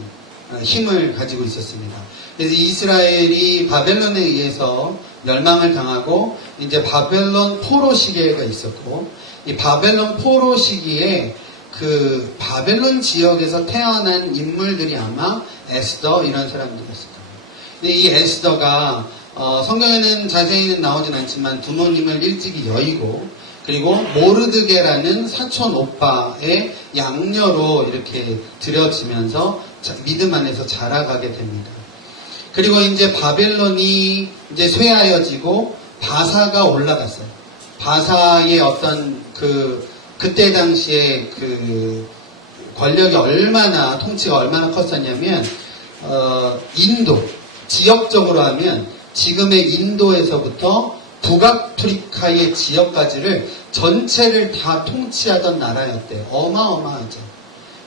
힘을 가지고 있었습니다. 그래서 이스라엘이 바벨론에 의해서 멸망을 당하고 이제 바벨론 포로 시기가 있었고, 이 바벨론 포로 시기에 그 바벨론 지역에서 태어난 인물들이 아마 에스더 이런 사람들이었을 거예요. 근데 이 에스더가 성경에는 자세히는 나오진 않지만 부모님을 일찍이 여의고, 그리고 모르드게라는 사촌 오빠의 양녀로 이렇게 들여지면서 믿음 안에서 자라가게 됩니다. 그리고 이제 바벨론이 이제 쇠하여지고 바사가 올라갔어요. 바사의 어떤 그때 당시에 그 권력이 얼마나, 통치가 얼마나 컸었냐면, 인도, 지역적으로 하면 지금의 인도에서부터 북아프리카의 지역까지를 전체를 다 통치하던 나라였대요. 어마어마하죠.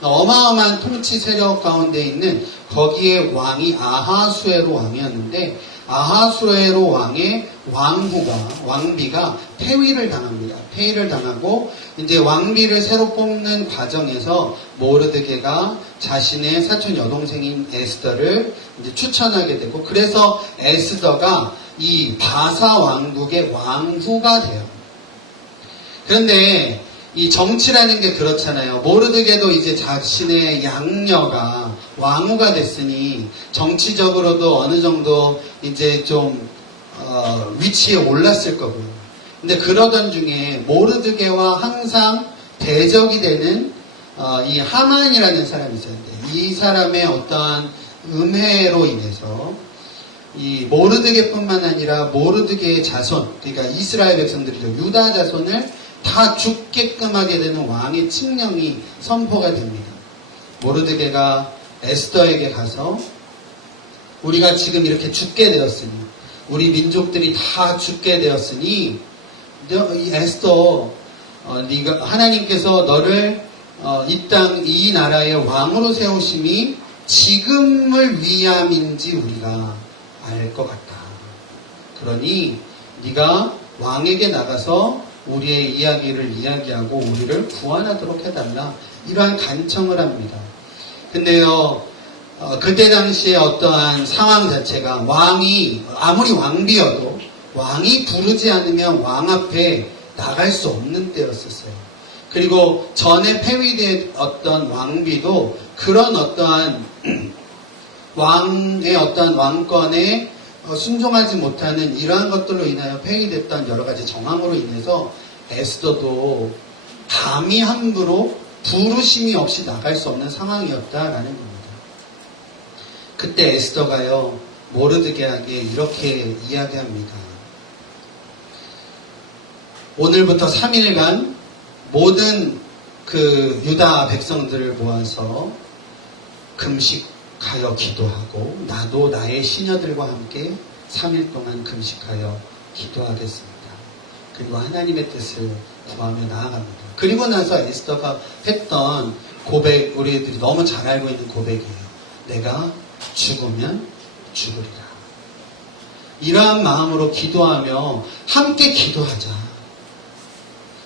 어마어마한 통치 세력 가운데 있는 거기에 왕이 아하수에로 왕이었는데, 아하수에로 왕의 왕비가 폐위를 당합니다. 폐위를 당하고 이제 왕비를 새로 뽑는 과정에서 모르드게가 자신의 사촌 여동생인 에스더를 이제 추천하게 되고, 그래서 에스더가 이 바사 왕국의 왕후가 돼요. 그런데 이 정치라는 게 그렇잖아요. 모르드게도 이제 자신의 양녀가 왕후가 됐으니 정치적으로도 어느 정도 이제 좀 위치에 올랐을 거고요. 근데 그러던 중에 모르드게와 항상 대적이 되는 이 하만이라는 사람이 있었는데, 이 사람의 어떠한 음해로 인해서 이 모르드게뿐만 아니라 모르드게의 자손, 그러니까 이스라엘 백성들이죠, 유다 자손을 다 죽게끔 하게 되는 왕의 칙령이 선포가 됩니다. 모르드게가 에스더에게 가서 우리가 지금 이렇게 죽게 되었으니, 우리 민족들이 다 죽게 되었으니, 이 에스더, 네가 하나님께서 너를 이 땅, 이 나라의 왕으로 세우심이 지금을 위함인지 우리가 알 것 같다. 그러니 네가 왕에게 나가서 우리의 이야기를 이야기하고 우리를 구원하도록 해달라, 이러한 간청을 합니다. 근데요, 그때 당시에 어떠한 상황 자체가 왕이 아무리 왕비여도 왕이 부르지 않으면 왕 앞에 나갈 수 없는 때였었어요. 그리고 전에 폐위되었던 왕비도 그런 어떠한 왕의 어떠한 왕권에 순종하지 못하는 이러한 것들로 인하여 폐위됐던 여러 가지 정황으로 인해서 에스더도 감히 함부로 부르심이 없이 나갈 수 없는 상황이었다라는 겁니다. 그때 에스더가요, 모르드게에게 이렇게 이야기합니다. 오늘부터 3일간 모든 그 유다 백성들을 모아서 금식하여 기도하고 나도 나의 시녀들과 함께 3일 동안 금식하여 기도하겠습니다. 그리고 하나님의 뜻을 구하며 나아갑니다. 그리고 나서 에스더가 했던 고백, 우리들이 너무 잘 알고 있는 고백이에요. 내가 죽으면 죽으리라. 이러한 마음으로 기도하며 함께 기도하자.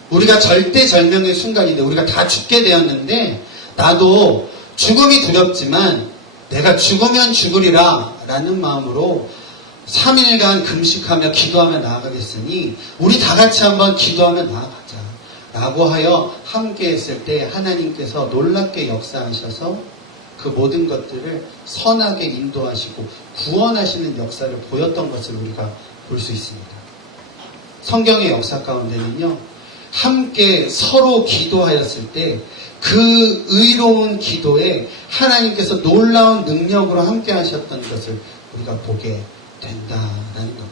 우리가 절대절명의 순간인데 우리가 다 죽게 되었는데 나도 죽음이 두렵지만 내가 죽으면 죽으리라 라는 마음으로 3일간 금식하며 기도하며 나아가겠으니 우리 다 같이 한번 기도하며 나아가자 라고 하여 함께 했을 때 하나님께서 놀랍게 역사하셔서 그 모든 것들을 선하게 인도하시고 구원하시는 역사를 보였던 것을 우리가 볼 수 있습니다. 성경의 역사 가운데는요, 함께 서로 기도하였을 때 그 의로운 기도에 하나님께서 놀라운 능력으로 함께 하셨던 것을 우리가 보게 된다라는 겁니다.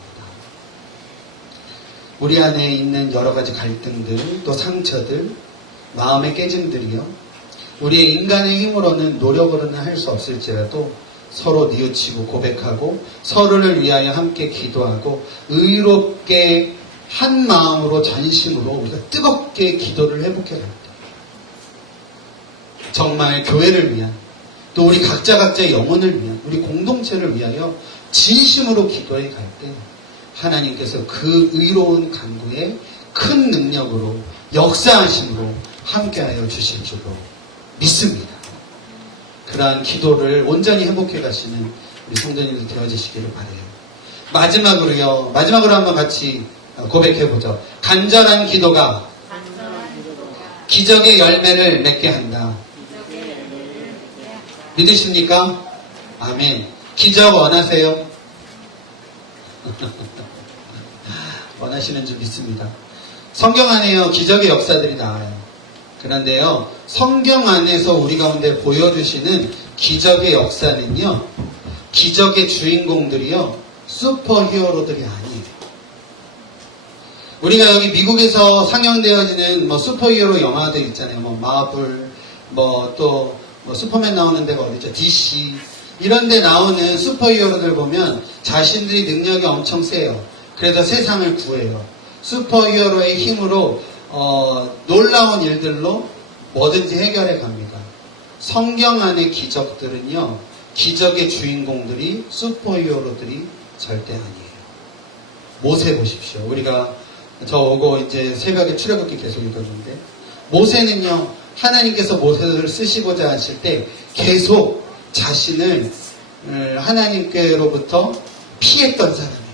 우리 안에 있는 여러 가지 갈등들, 또 상처들, 마음의 깨짐들이요, 우리의 인간의 힘으로는 노력으로는 할 수 없을지라도 서로 뉘우치고 고백하고 서로를 위하여 함께 기도하고 의롭게 한 마음으로 전심으로 우리가 뜨겁게 기도를 회복해 갑니다. 정말 교회를 위한, 또 우리 각자의 영혼을 위한, 우리 공동체를 위하여 진심으로 기도해 갈 때 하나님께서 그 의로운 간구에 큰 능력으로 역사하심으로 함께하여 주실 줄로 믿습니다. 그러한 기도를 온전히 회복해 가시는 우리 성도님들 되어지시기를 바라요. 마지막으로 한번 같이 고백해 보죠. 간절한 기도가 기적의 열매를 맺게 한다. 믿으십니까? 아멘. 기적 원하세요? 원하시는 줄 믿습니다. 성경 안에요, 기적의 역사들이 나와요. 그런데요, 성경 안에서 우리 가운데 보여주시는 기적의 역사는요, 기적의 주인공들이요, 슈퍼히어로들이 아니에요. 우리가 여기 미국에서 상영되어지는 뭐 슈퍼히어로 영화들 있잖아요. 뭐 마블, 또 슈퍼맨 나오는 데가 어디죠? DC. 이런 데 나오는 슈퍼히어로들 보면 자신들이 능력이 엄청 세요. 그래서 세상을 구해요. 슈퍼히어로의 힘으로 놀라운 일들로 뭐든지 해결해 갑니다. 성경 안의 기적들은요, 기적의 주인공들이 슈퍼히어로들이 절대 아니에요. 모세 보십시오. 우리가 저 오고 이제 새벽에 출애굽기 계속 읽었는데, 모세는요, 하나님께서 모세를 쓰시고자 하실 때 계속 자신을 하나님께로부터 피했던 사람이에요.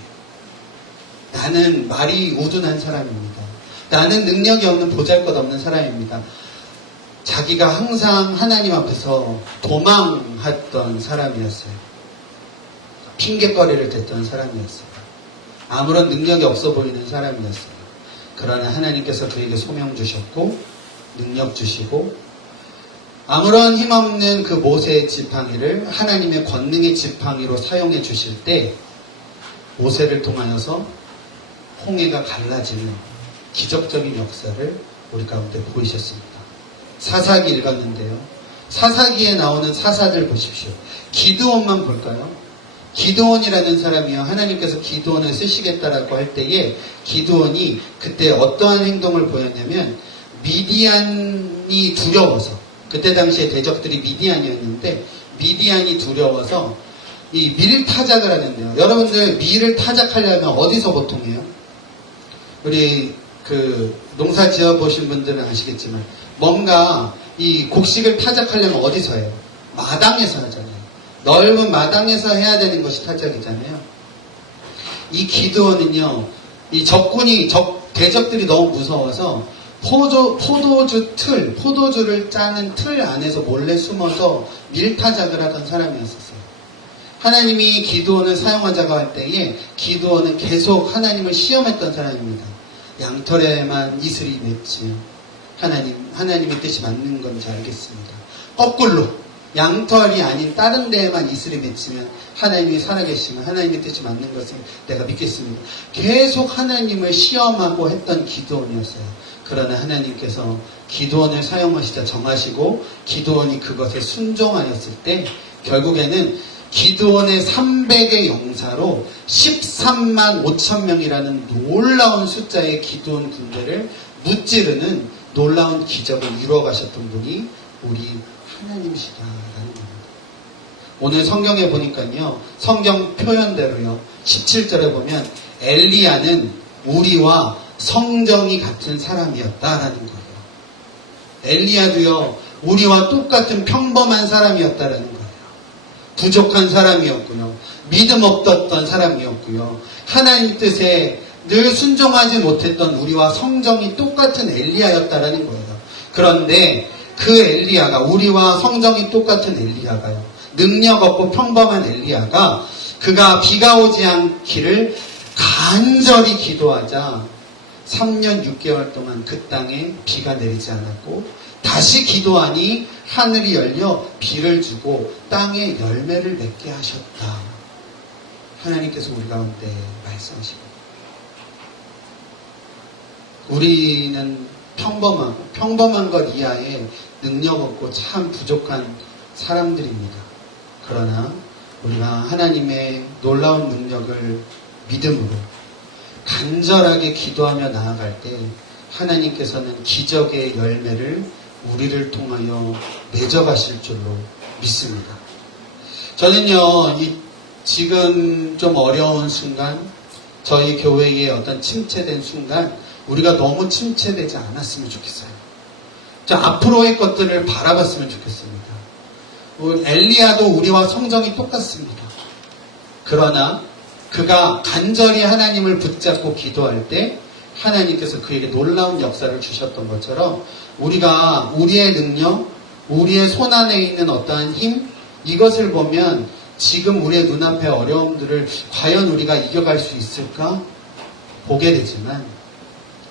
나는 말이 우둔한 사람입니다. 나는 능력이 없는 보잘것없는 사람입니다. 자기가 항상 하나님 앞에서 도망했던 사람이었어요. 핑계거리를 댔던 사람이었어요. 아무런 능력이 없어 보이는 사람이었어요. 그러나 하나님께서 그에게 소명 주셨고 능력 주시고 아무런 힘없는 그 모세의 지팡이를 하나님의 권능의 지팡이로 사용해 주실 때 모세를 통하여서 홍해가 갈라지는 기적적인 역사를 우리 가운데 보이셨습니다. 사사기 읽었는데요. 사사기에 나오는 사사들 보십시오. 기드온만 볼까요? 기드온이라는 사람이요, 하나님께서 기드온을 쓰시겠다라고 할 때에 기드온이 그때 어떠한 행동을 보였냐면 미디안이 두려워서, 그때 당시에 대적들이 미디안이었는데 미디안이 두려워서 이 밀 타작을 하는데요. 여러분들 밀을 타작하려면 어디서 보통 해요? 우리 그 농사 지어 보신 분들은 아시겠지만 뭔가 이 곡식을 타작하려면 어디서 해요? 마당에서 하잖아요. 넓은 마당에서 해야 되는 것이 타작이잖아요. 이 기드온은요, 이 대적들이 너무 무서워서 포도주를 짜는 틀 안에서 몰래 숨어서 밀타작을 하던 사람이었었어요. 하나님이 기드온을 사용하자고 할 때에 기드온은 계속 하나님을 시험했던 사람입니다. 양털에만 이슬이 맺지 하나님의 뜻이 맞는 건지 알겠습니다. 거꾸로 양털이 아닌 다른 데에만 이슬이 맺히면 하나님이 살아계시면 하나님의 뜻이 맞는 것을 내가 믿겠습니다. 계속 하나님을 시험하고 했던 기드온이었어요. 그러나 하나님께서 기드온을 사용하시자 정하시고 기드온이 그것에 순종하였을 때 결국에는 기드온의 300의 용사로 13만 5천 명이라는 놀라운 숫자의 기드온 군대를 무찌르는 놀라운 기적을 이루어가셨던 분이 우리 하나님이시다라는 겁니다. 오늘 성경에 보니까요, 성경 표현대로요, 17절에 보면 엘리야는 우리와 성정이 같은 사람이었다라는 거예요. 엘리야도요, 우리와 똑같은 평범한 사람이었다라는 거예요. 부족한 사람이었고요. 믿음 없었던 사람이었고요. 하나님 뜻에 늘 순종하지 못했던 우리와 성정이 똑같은 엘리야였다라는 거예요. 그런데 그 엘리야가, 우리와 성정이 똑같은 엘리야가요, 능력 없고 평범한 엘리야가 그가 비가 오지 않기를 간절히 기도하자 3년 6개월 동안 그 땅에 비가 내리지 않았고, 다시 기도하니 하늘이 열려 비를 주고 땅에 열매를 맺게 하셨다. 하나님께서 우리 가운데 말씀하시고, 우리는 평범한 것 이하의 능력 없고 참 부족한 사람들입니다. 그러나 우리가 하나님의 놀라운 능력을 믿음으로 간절하게 기도하며 나아갈 때 하나님께서는 기적의 열매를 우리를 통하여 맺어가실 줄로 믿습니다. 저는요, 지금 좀 어려운 순간, 저희 교회의 어떤 침체된 순간, 우리가 너무 침체되지 않았으면 좋겠어요. 앞으로의 것들을 바라봤으면 좋겠습니다. 엘리야도 우리와 성정이 똑같습니다. 그러나 그가 간절히 하나님을 붙잡고 기도할 때 하나님께서 그에게 놀라운 역사를 주셨던 것처럼 우리가 우리의 능력, 우리의 손안에 있는 어떠한 힘, 이것을 보면 지금 우리의 눈앞의 어려움들을 과연 우리가 이겨갈 수 있을까 보게 되지만,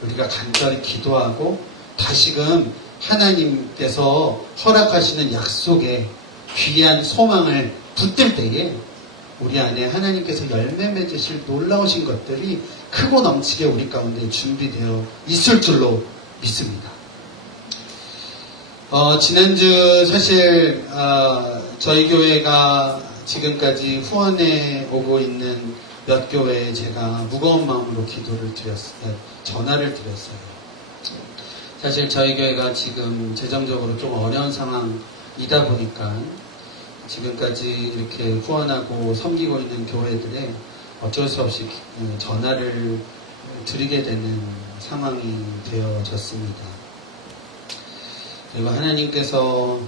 우리가 간절히 기도하고 다시금 하나님께서 허락하시는 약속에 귀한 소망을 붙들 때에 우리 안에 하나님께서 열매 맺으실 놀라우신 것들이 크고 넘치게 우리 가운데 준비되어 있을 줄로 믿습니다. 지난주 사실 저희 교회가 지금까지 후원해 오고 있는 몇 교회에 제가 무거운 마음으로 전화를 드렸어요. 사실 저희 교회가 지금 재정적으로 좀 어려운 상황이다 보니까 지금까지 이렇게 후원하고 섬기고 있는 교회들에 어쩔 수 없이 전화를 드리게 되는 상황이 되어졌습니다. 그리고 하나님께서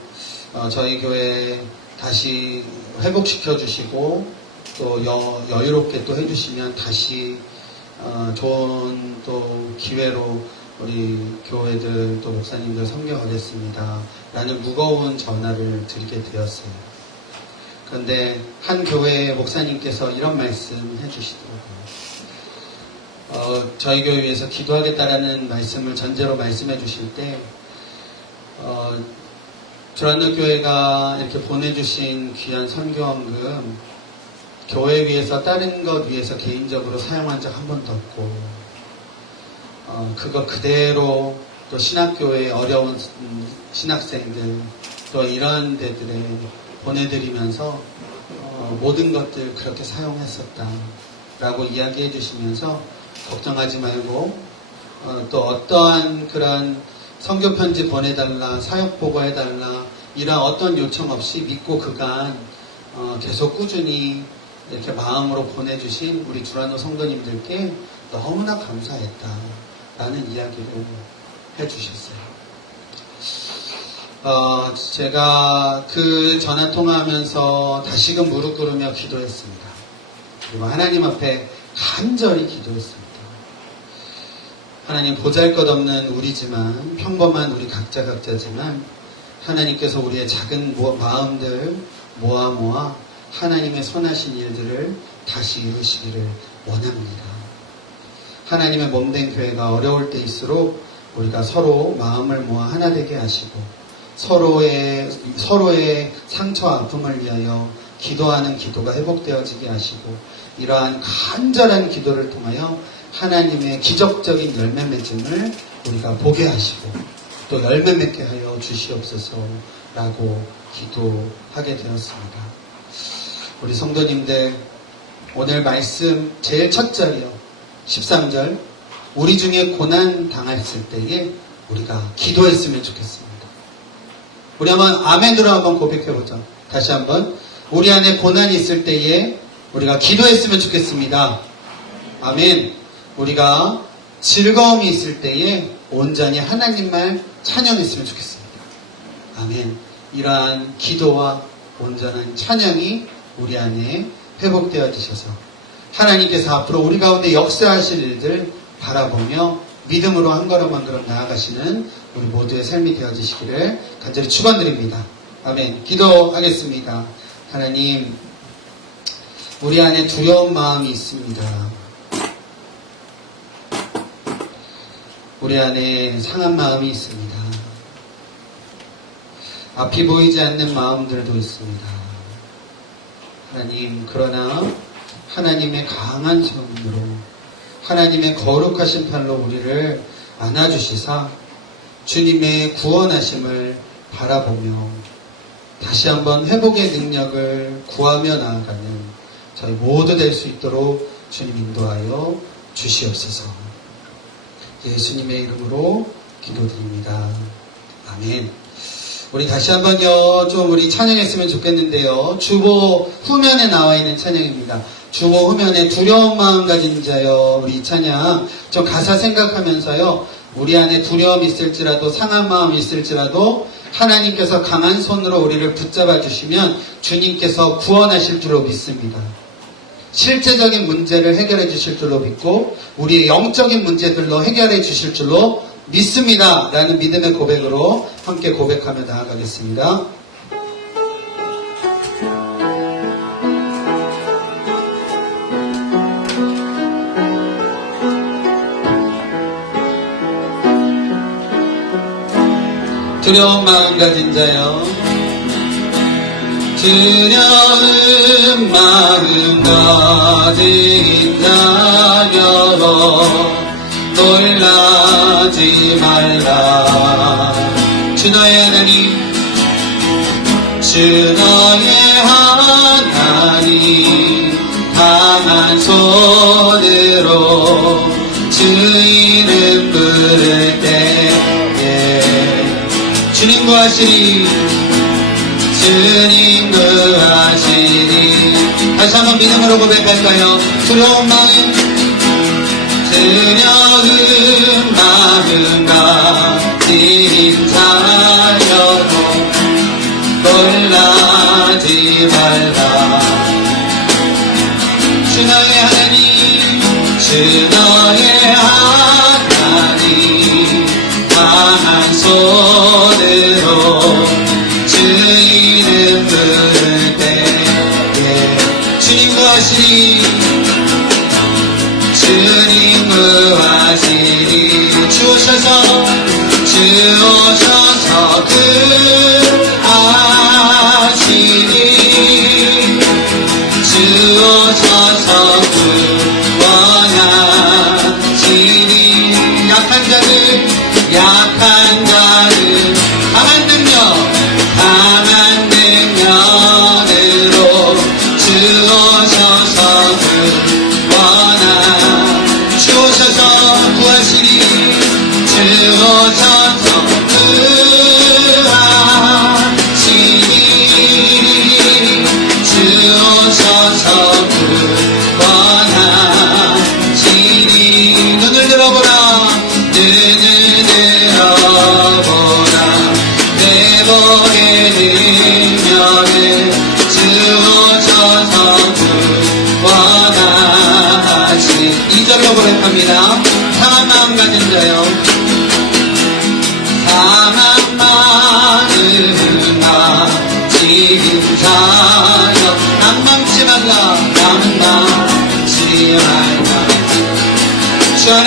저희 교회 다시 회복시켜 주시고 또 여유롭게 또 해주시면 다시 좋은 또 기회로 우리 교회들 또 목사님들 섬겨가겠습니다 라는 무거운 전화를 드리게 되었어요. 그런데 한 교회의 목사님께서 이런 말씀 해주시더라고요. 저희 교회 위해서 기도하겠다라는 말씀을 전제로 말씀해 주실 때 주란노 교회가 이렇게 보내주신 귀한 선교원금 교회 위해서 다른 것 위해서 개인적으로 사용한 적 한 번도 없고, 그거 그대로 또 신학교의 어려운 신학생들 또 이런 데들에 보내드리면서 모든 것들 그렇게 사용했었다라고 이야기해 주시면서 걱정하지 말고 또 어떠한 그런 선교 편지 보내달라, 사역 보고해달라 이런 어떤 요청 없이 믿고 그간 계속 꾸준히 이렇게 마음으로 보내주신 우리 주란노 성도님들께 너무나 감사했다라는 이야기를 해주셨어요. 제가 그 전화 통화하면서 다시금 무릎 꿇으며 기도했습니다. 그리고 하나님 앞에 간절히 기도했습니다. 하나님, 보잘것없는 우리지만, 평범한 우리 각자지만 하나님께서 우리의 작은 마음들 모아 하나님의 선하신 일들을 다시 이루시기를 원합니다. 하나님의 몸된 교회가 어려울 때일수록 우리가 서로 마음을 모아 하나 되게 하시고 서로의 상처와 아픔을 위하여 기도하는 기도가 회복되어지게 하시고 이러한 간절한 기도를 통하여 하나님의 기적적인 열매 맺음을 우리가 보게 하시고 또 열매 맺게 하여 주시옵소서라고 기도하게 되었습니다. 우리 성도님들 오늘 말씀 제일 첫 절이요 13절 우리 중에 고난 당했을 때에 우리가 기도했으면 좋겠습니다. 우리 한번 아멘으로 한번 고백해보죠. 다시 한번 우리 안에 고난이 있을 때에 우리가 기도했으면 좋겠습니다. 아멘. 우리가 즐거움이 있을 때에 온전히 하나님만 찬양했으면 좋겠습니다. 아멘. 이러한 기도와 온전한 찬양이 우리 안에 회복되어지셔서 하나님께서 앞으로 우리 가운데 역사하실 일들 바라보며 믿음으로 한 걸음 한 걸음 나아가시는 우리 모두의 삶이 되어지시기를 간절히 축원드립니다. 아멘. 기도하겠습니다. 하나님, 우리 안에 두려운 마음이 있습니다. 우리 안에 상한 마음이 있습니다. 앞이 보이지 않는 마음들도 있습니다. 하나님, 그러나 하나님의 강한 손으로 하나님의 거룩하신 팔로 우리를 안아주시사 주님의 구원하심을 바라보며 다시 한번 회복의 능력을 구하며 나아가는 저희 모두 될 수 있도록 주님 인도하여 주시옵소서. 예수님의 이름으로 기도드립니다. 아멘. 우리 다시 한번요, 좀 우리 찬양했으면 좋겠는데요. 주보 후면에 나와 있는 찬양입니다. 주보 후면에 두려운 마음 가진 자여, 우리 찬양 좀 가사 생각하면서요, 우리 안에 두려움이 있을지라도 상한 마음이 있을지라도 하나님께서 강한 손으로 우리를 붙잡아 주시면 주님께서 구원하실 줄로 믿습니다. 실제적인 문제를 해결해 주실 줄로 믿고 우리의 영적인 문제들로 해결해 주실 줄로 믿습니다. 라는 믿음의 고백으로 함께 고백하며 나아가겠습니다. 두려운 마음 가진 자여, 두려운 마음 가진 자여, 놀라지 말라. 주 너의 하나님, 주 너의 하나님, 강한 손으로 주 이름 부를 때에 주님 구하시리, 주님 구하시리. 다시 한번 믿음으로 고백할까요? 두려운 마음, 두려운 마음 가진 자여도 놀라지 말라. 주 너의 하나님, 주 너의 하나님, 강한 손으로 주 이름 부를 때에 주님 구하시리, 주님 구하시리. 주 오셔서 구하시니, 주 오셔서 구원하시니. 약한 자들 강한 능력으로 주 오셔서 주오셔서 구하시니, 주오셔서 구하시니, 주오셔서 구원하시니. 눈을 들어보라, 눈을 들어보라, 내 복의 능력을 주오셔서 구원하시니. 2절로 고백합니다. 상한 마음 가진 자여, 상한 마음 가진 자여, 낭망치 말라, 낭망치 말라. 주 안에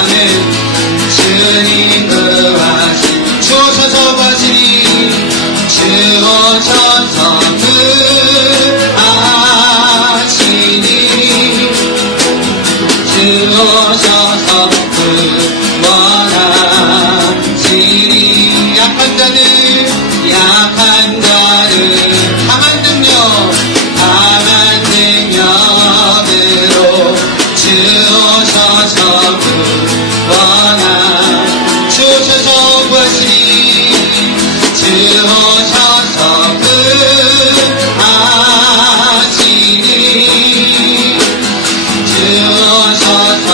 아멘. 주님 구하시니 주오셔서 구하시니 주오셔서 구하시니 주오셔서 구원하시니 약한 자들 강한 능력으로 주오셔서 주오셔서 구하시니 주오셔서 구하시니 주오셔서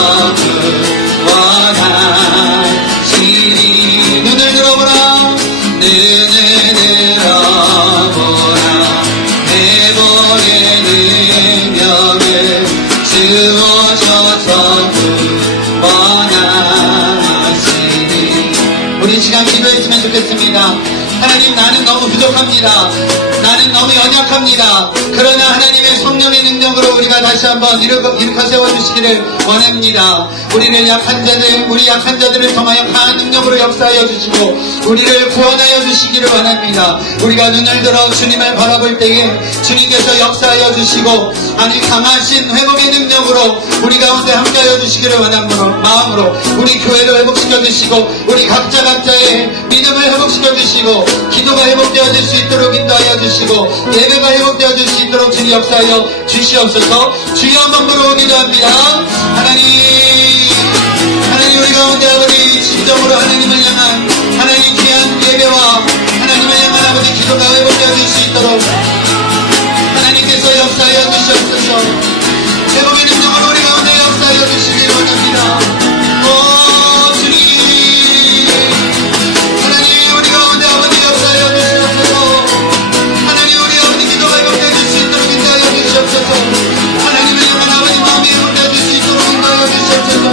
구원하시니 눈을 들어보라 회복의 능력을 주오셔서 구원하시니 우리 시간 기도했으면 좋겠습니다. 하나님, 나는 너무 부족합니다. 나는 너무 연약합니다. 그러나 하나님의 성령의 능력으로 우리가 다시 한번 일으켜 세워주시기를 원합니다. 우리 약한 자들을 통하여 강한 능력으로 역사하여 주시고 우리를 구원하여 주시기를 원합니다. 우리가 눈을 들어 주님을 바라볼 때에 주님께서 역사하여 주시고 강하신 회복의 능력으로 우리 가운데 함께하여 주시기를 원함으로 마음으로 우리 교회를 회복시켜 주시고 우리 각자의 믿음을 회복시켜 주시고 기도가 회복되어질 수 있도록 인도하여 주시고 예배가 회복되어질 수 있도록 주님 역사하여 주시옵소서. 주여 한번 부르기도 합니다. 하나님 우리 가운데 아버지 진정으로 하나님을 향한 하나님 귀한 예배와 하나님을 향한 아버지 기도가 회복되어질 수 있도록 하나님께서 역사하여 주시옵소서. 회복의 능력으로 우리 가운데 역사하여 주시기를 원합니다. 오 주님, 하나님 우리 가운데 아버지 역사하여 주시옵소서. 하나님 우리 아버지 기도가 회복되어질 수 있도록 인도하여 주시옵소서. 하나님을 향한 아버지 마음이 회복되어질 수 있도록 인도하여 주시옵소서.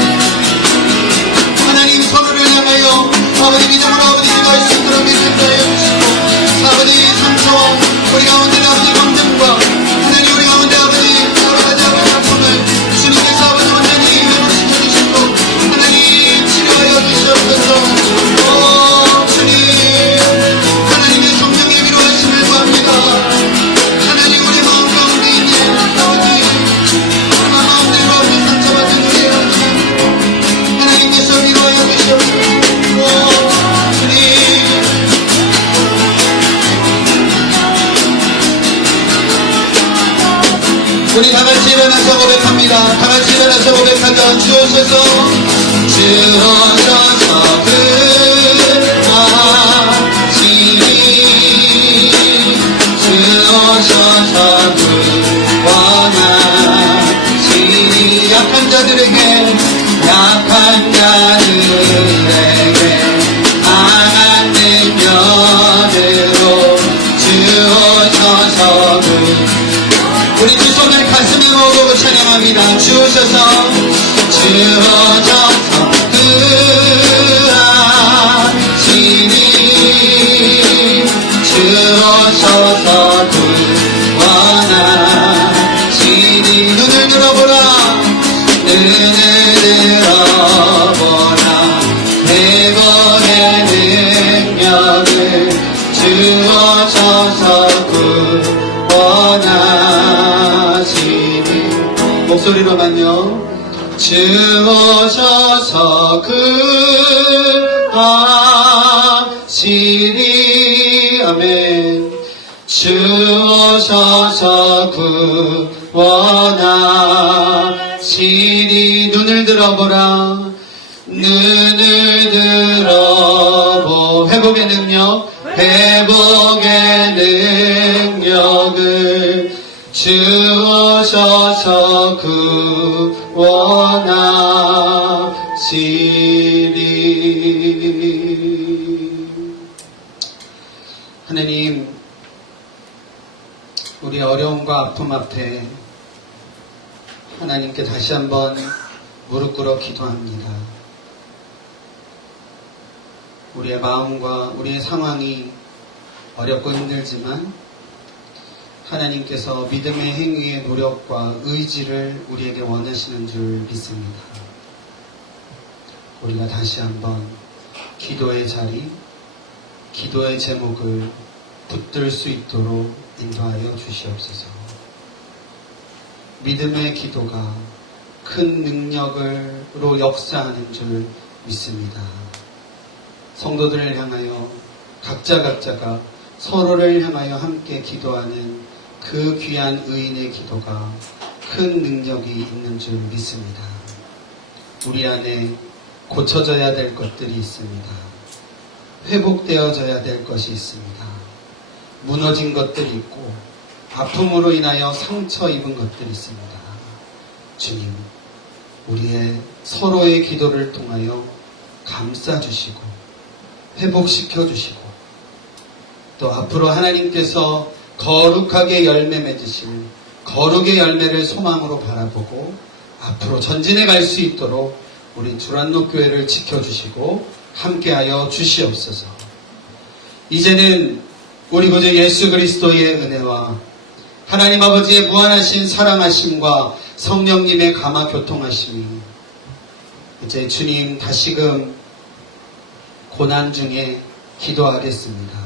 하나님 서로를 향하여 아버지 믿음으로 아버지 기도할 수 있도록 인도하여 주시고 아버지 상처와 우리 가운데 아버지 검증과 하나님 우리 가운데 아버지 여러 가지 아버지 아픔을 주님께서 아버지 완전히 회복시켜 주시고 하나님 치료하여 주시옵소서. 오 주님, 하나님의 성령의 위로하심을 구합니다. 하나님 우리 마음 가운데 있는 아버지 마음대로 아버지 상처받은 우리의 아버지 하나님께서 위로하여 주시옵소서. 오 주님, 우리 다같이 일어나서 고백합니다. 다같이 일어나서 고백하자. 주오셔서 구하시니 주오셔서 구원하시니 약한 자들에게 강한 능력으로 주오셔서 우리 두 손을 가슴에 모으고 찬양합니다. 주오셔서 구하시니 주오셔서 구원하시니 눈을 들어보라 회복의 능력을 주오셔서 구원하시니 목소리로만요. 주오셔서 구하시니 아멘. 주오셔서 구원하시니 눈을 들어보라 회복의 능력을 주오셔서 구원하시리. 하나님, 우리 어려움과 아픔 앞에 하나님께 다시 한번 무릎 꿇어 기도합니다. 우리의 마음과 우리의 상황이 어렵고 힘들지만 하나님께서 믿음의 행위의 노력과 의지를 우리에게 원하시는 줄 믿습니다. 우리가 다시 한번 기도의 자리, 기도의 제목을 붙들 수 있도록 인도하여 주시옵소서. 믿음의 기도가 큰 능력으로 역사하는 줄 믿습니다. 성도들을 향하여 각자가 서로를 향하여 함께 기도하는 그 귀한 의인의 기도가 큰 능력이 있는 줄 믿습니다. 우리 안에 고쳐져야 될 것들이 있습니다. 회복되어져야 될 것이 있습니다. 무너진 것들이 있고 아픔으로 인하여 상처 입은 것들이 있습니다. 주님, 우리의 서로의 기도를 통하여 감싸주시고 회복시켜 주시고 또 앞으로 하나님께서 거룩하게 열매 맺으실 거룩의 열매를 소망으로 바라보고 앞으로 전진해 갈 수 있도록 우리 주란노 교회를 지켜주시고 함께하여 주시옵소서. 이제는 우리 구주 예수 그리스도의 은혜와 하나님 아버지의 무한하신 사랑하심과 성령님의 감화 교통하심이 이제 주님 다시금 고난 중에 기도하겠습니다.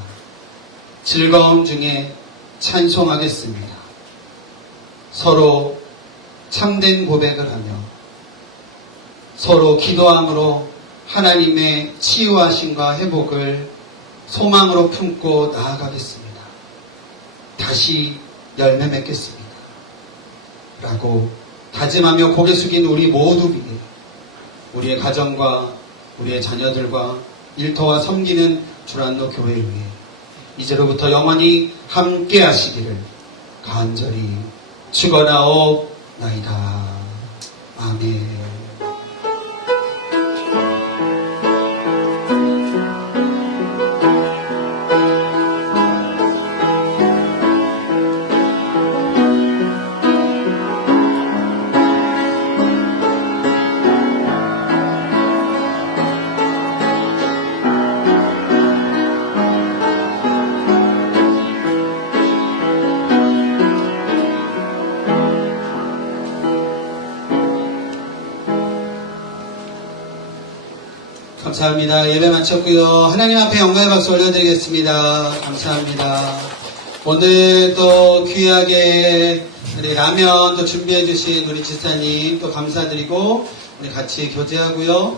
즐거움 중에 찬송하겠습니다. 서로 참된 고백을 하며 서로 기도함으로 하나님의 치유하심과 회복을 소망으로 품고 나아가겠습니다. 다시 열매 맺겠습니다. 라고 다짐하며 고개 숙인 우리 모두 위해 우리의 가정과 우리의 자녀들과 일터와 섬기는 주란노 교회를 위해 이제로부터 영원히 함께 하시기를 간절히 축원하옵나이다. 아멘. 감사합니다. 예배 마쳤고요. 하나님 앞에 영광의 박수 올려드리겠습니다. 감사합니다. 오늘 또 귀하게 우리 라면 또 준비해 주신 우리 지사님 또 감사드리고 우리 같이 교제하고요.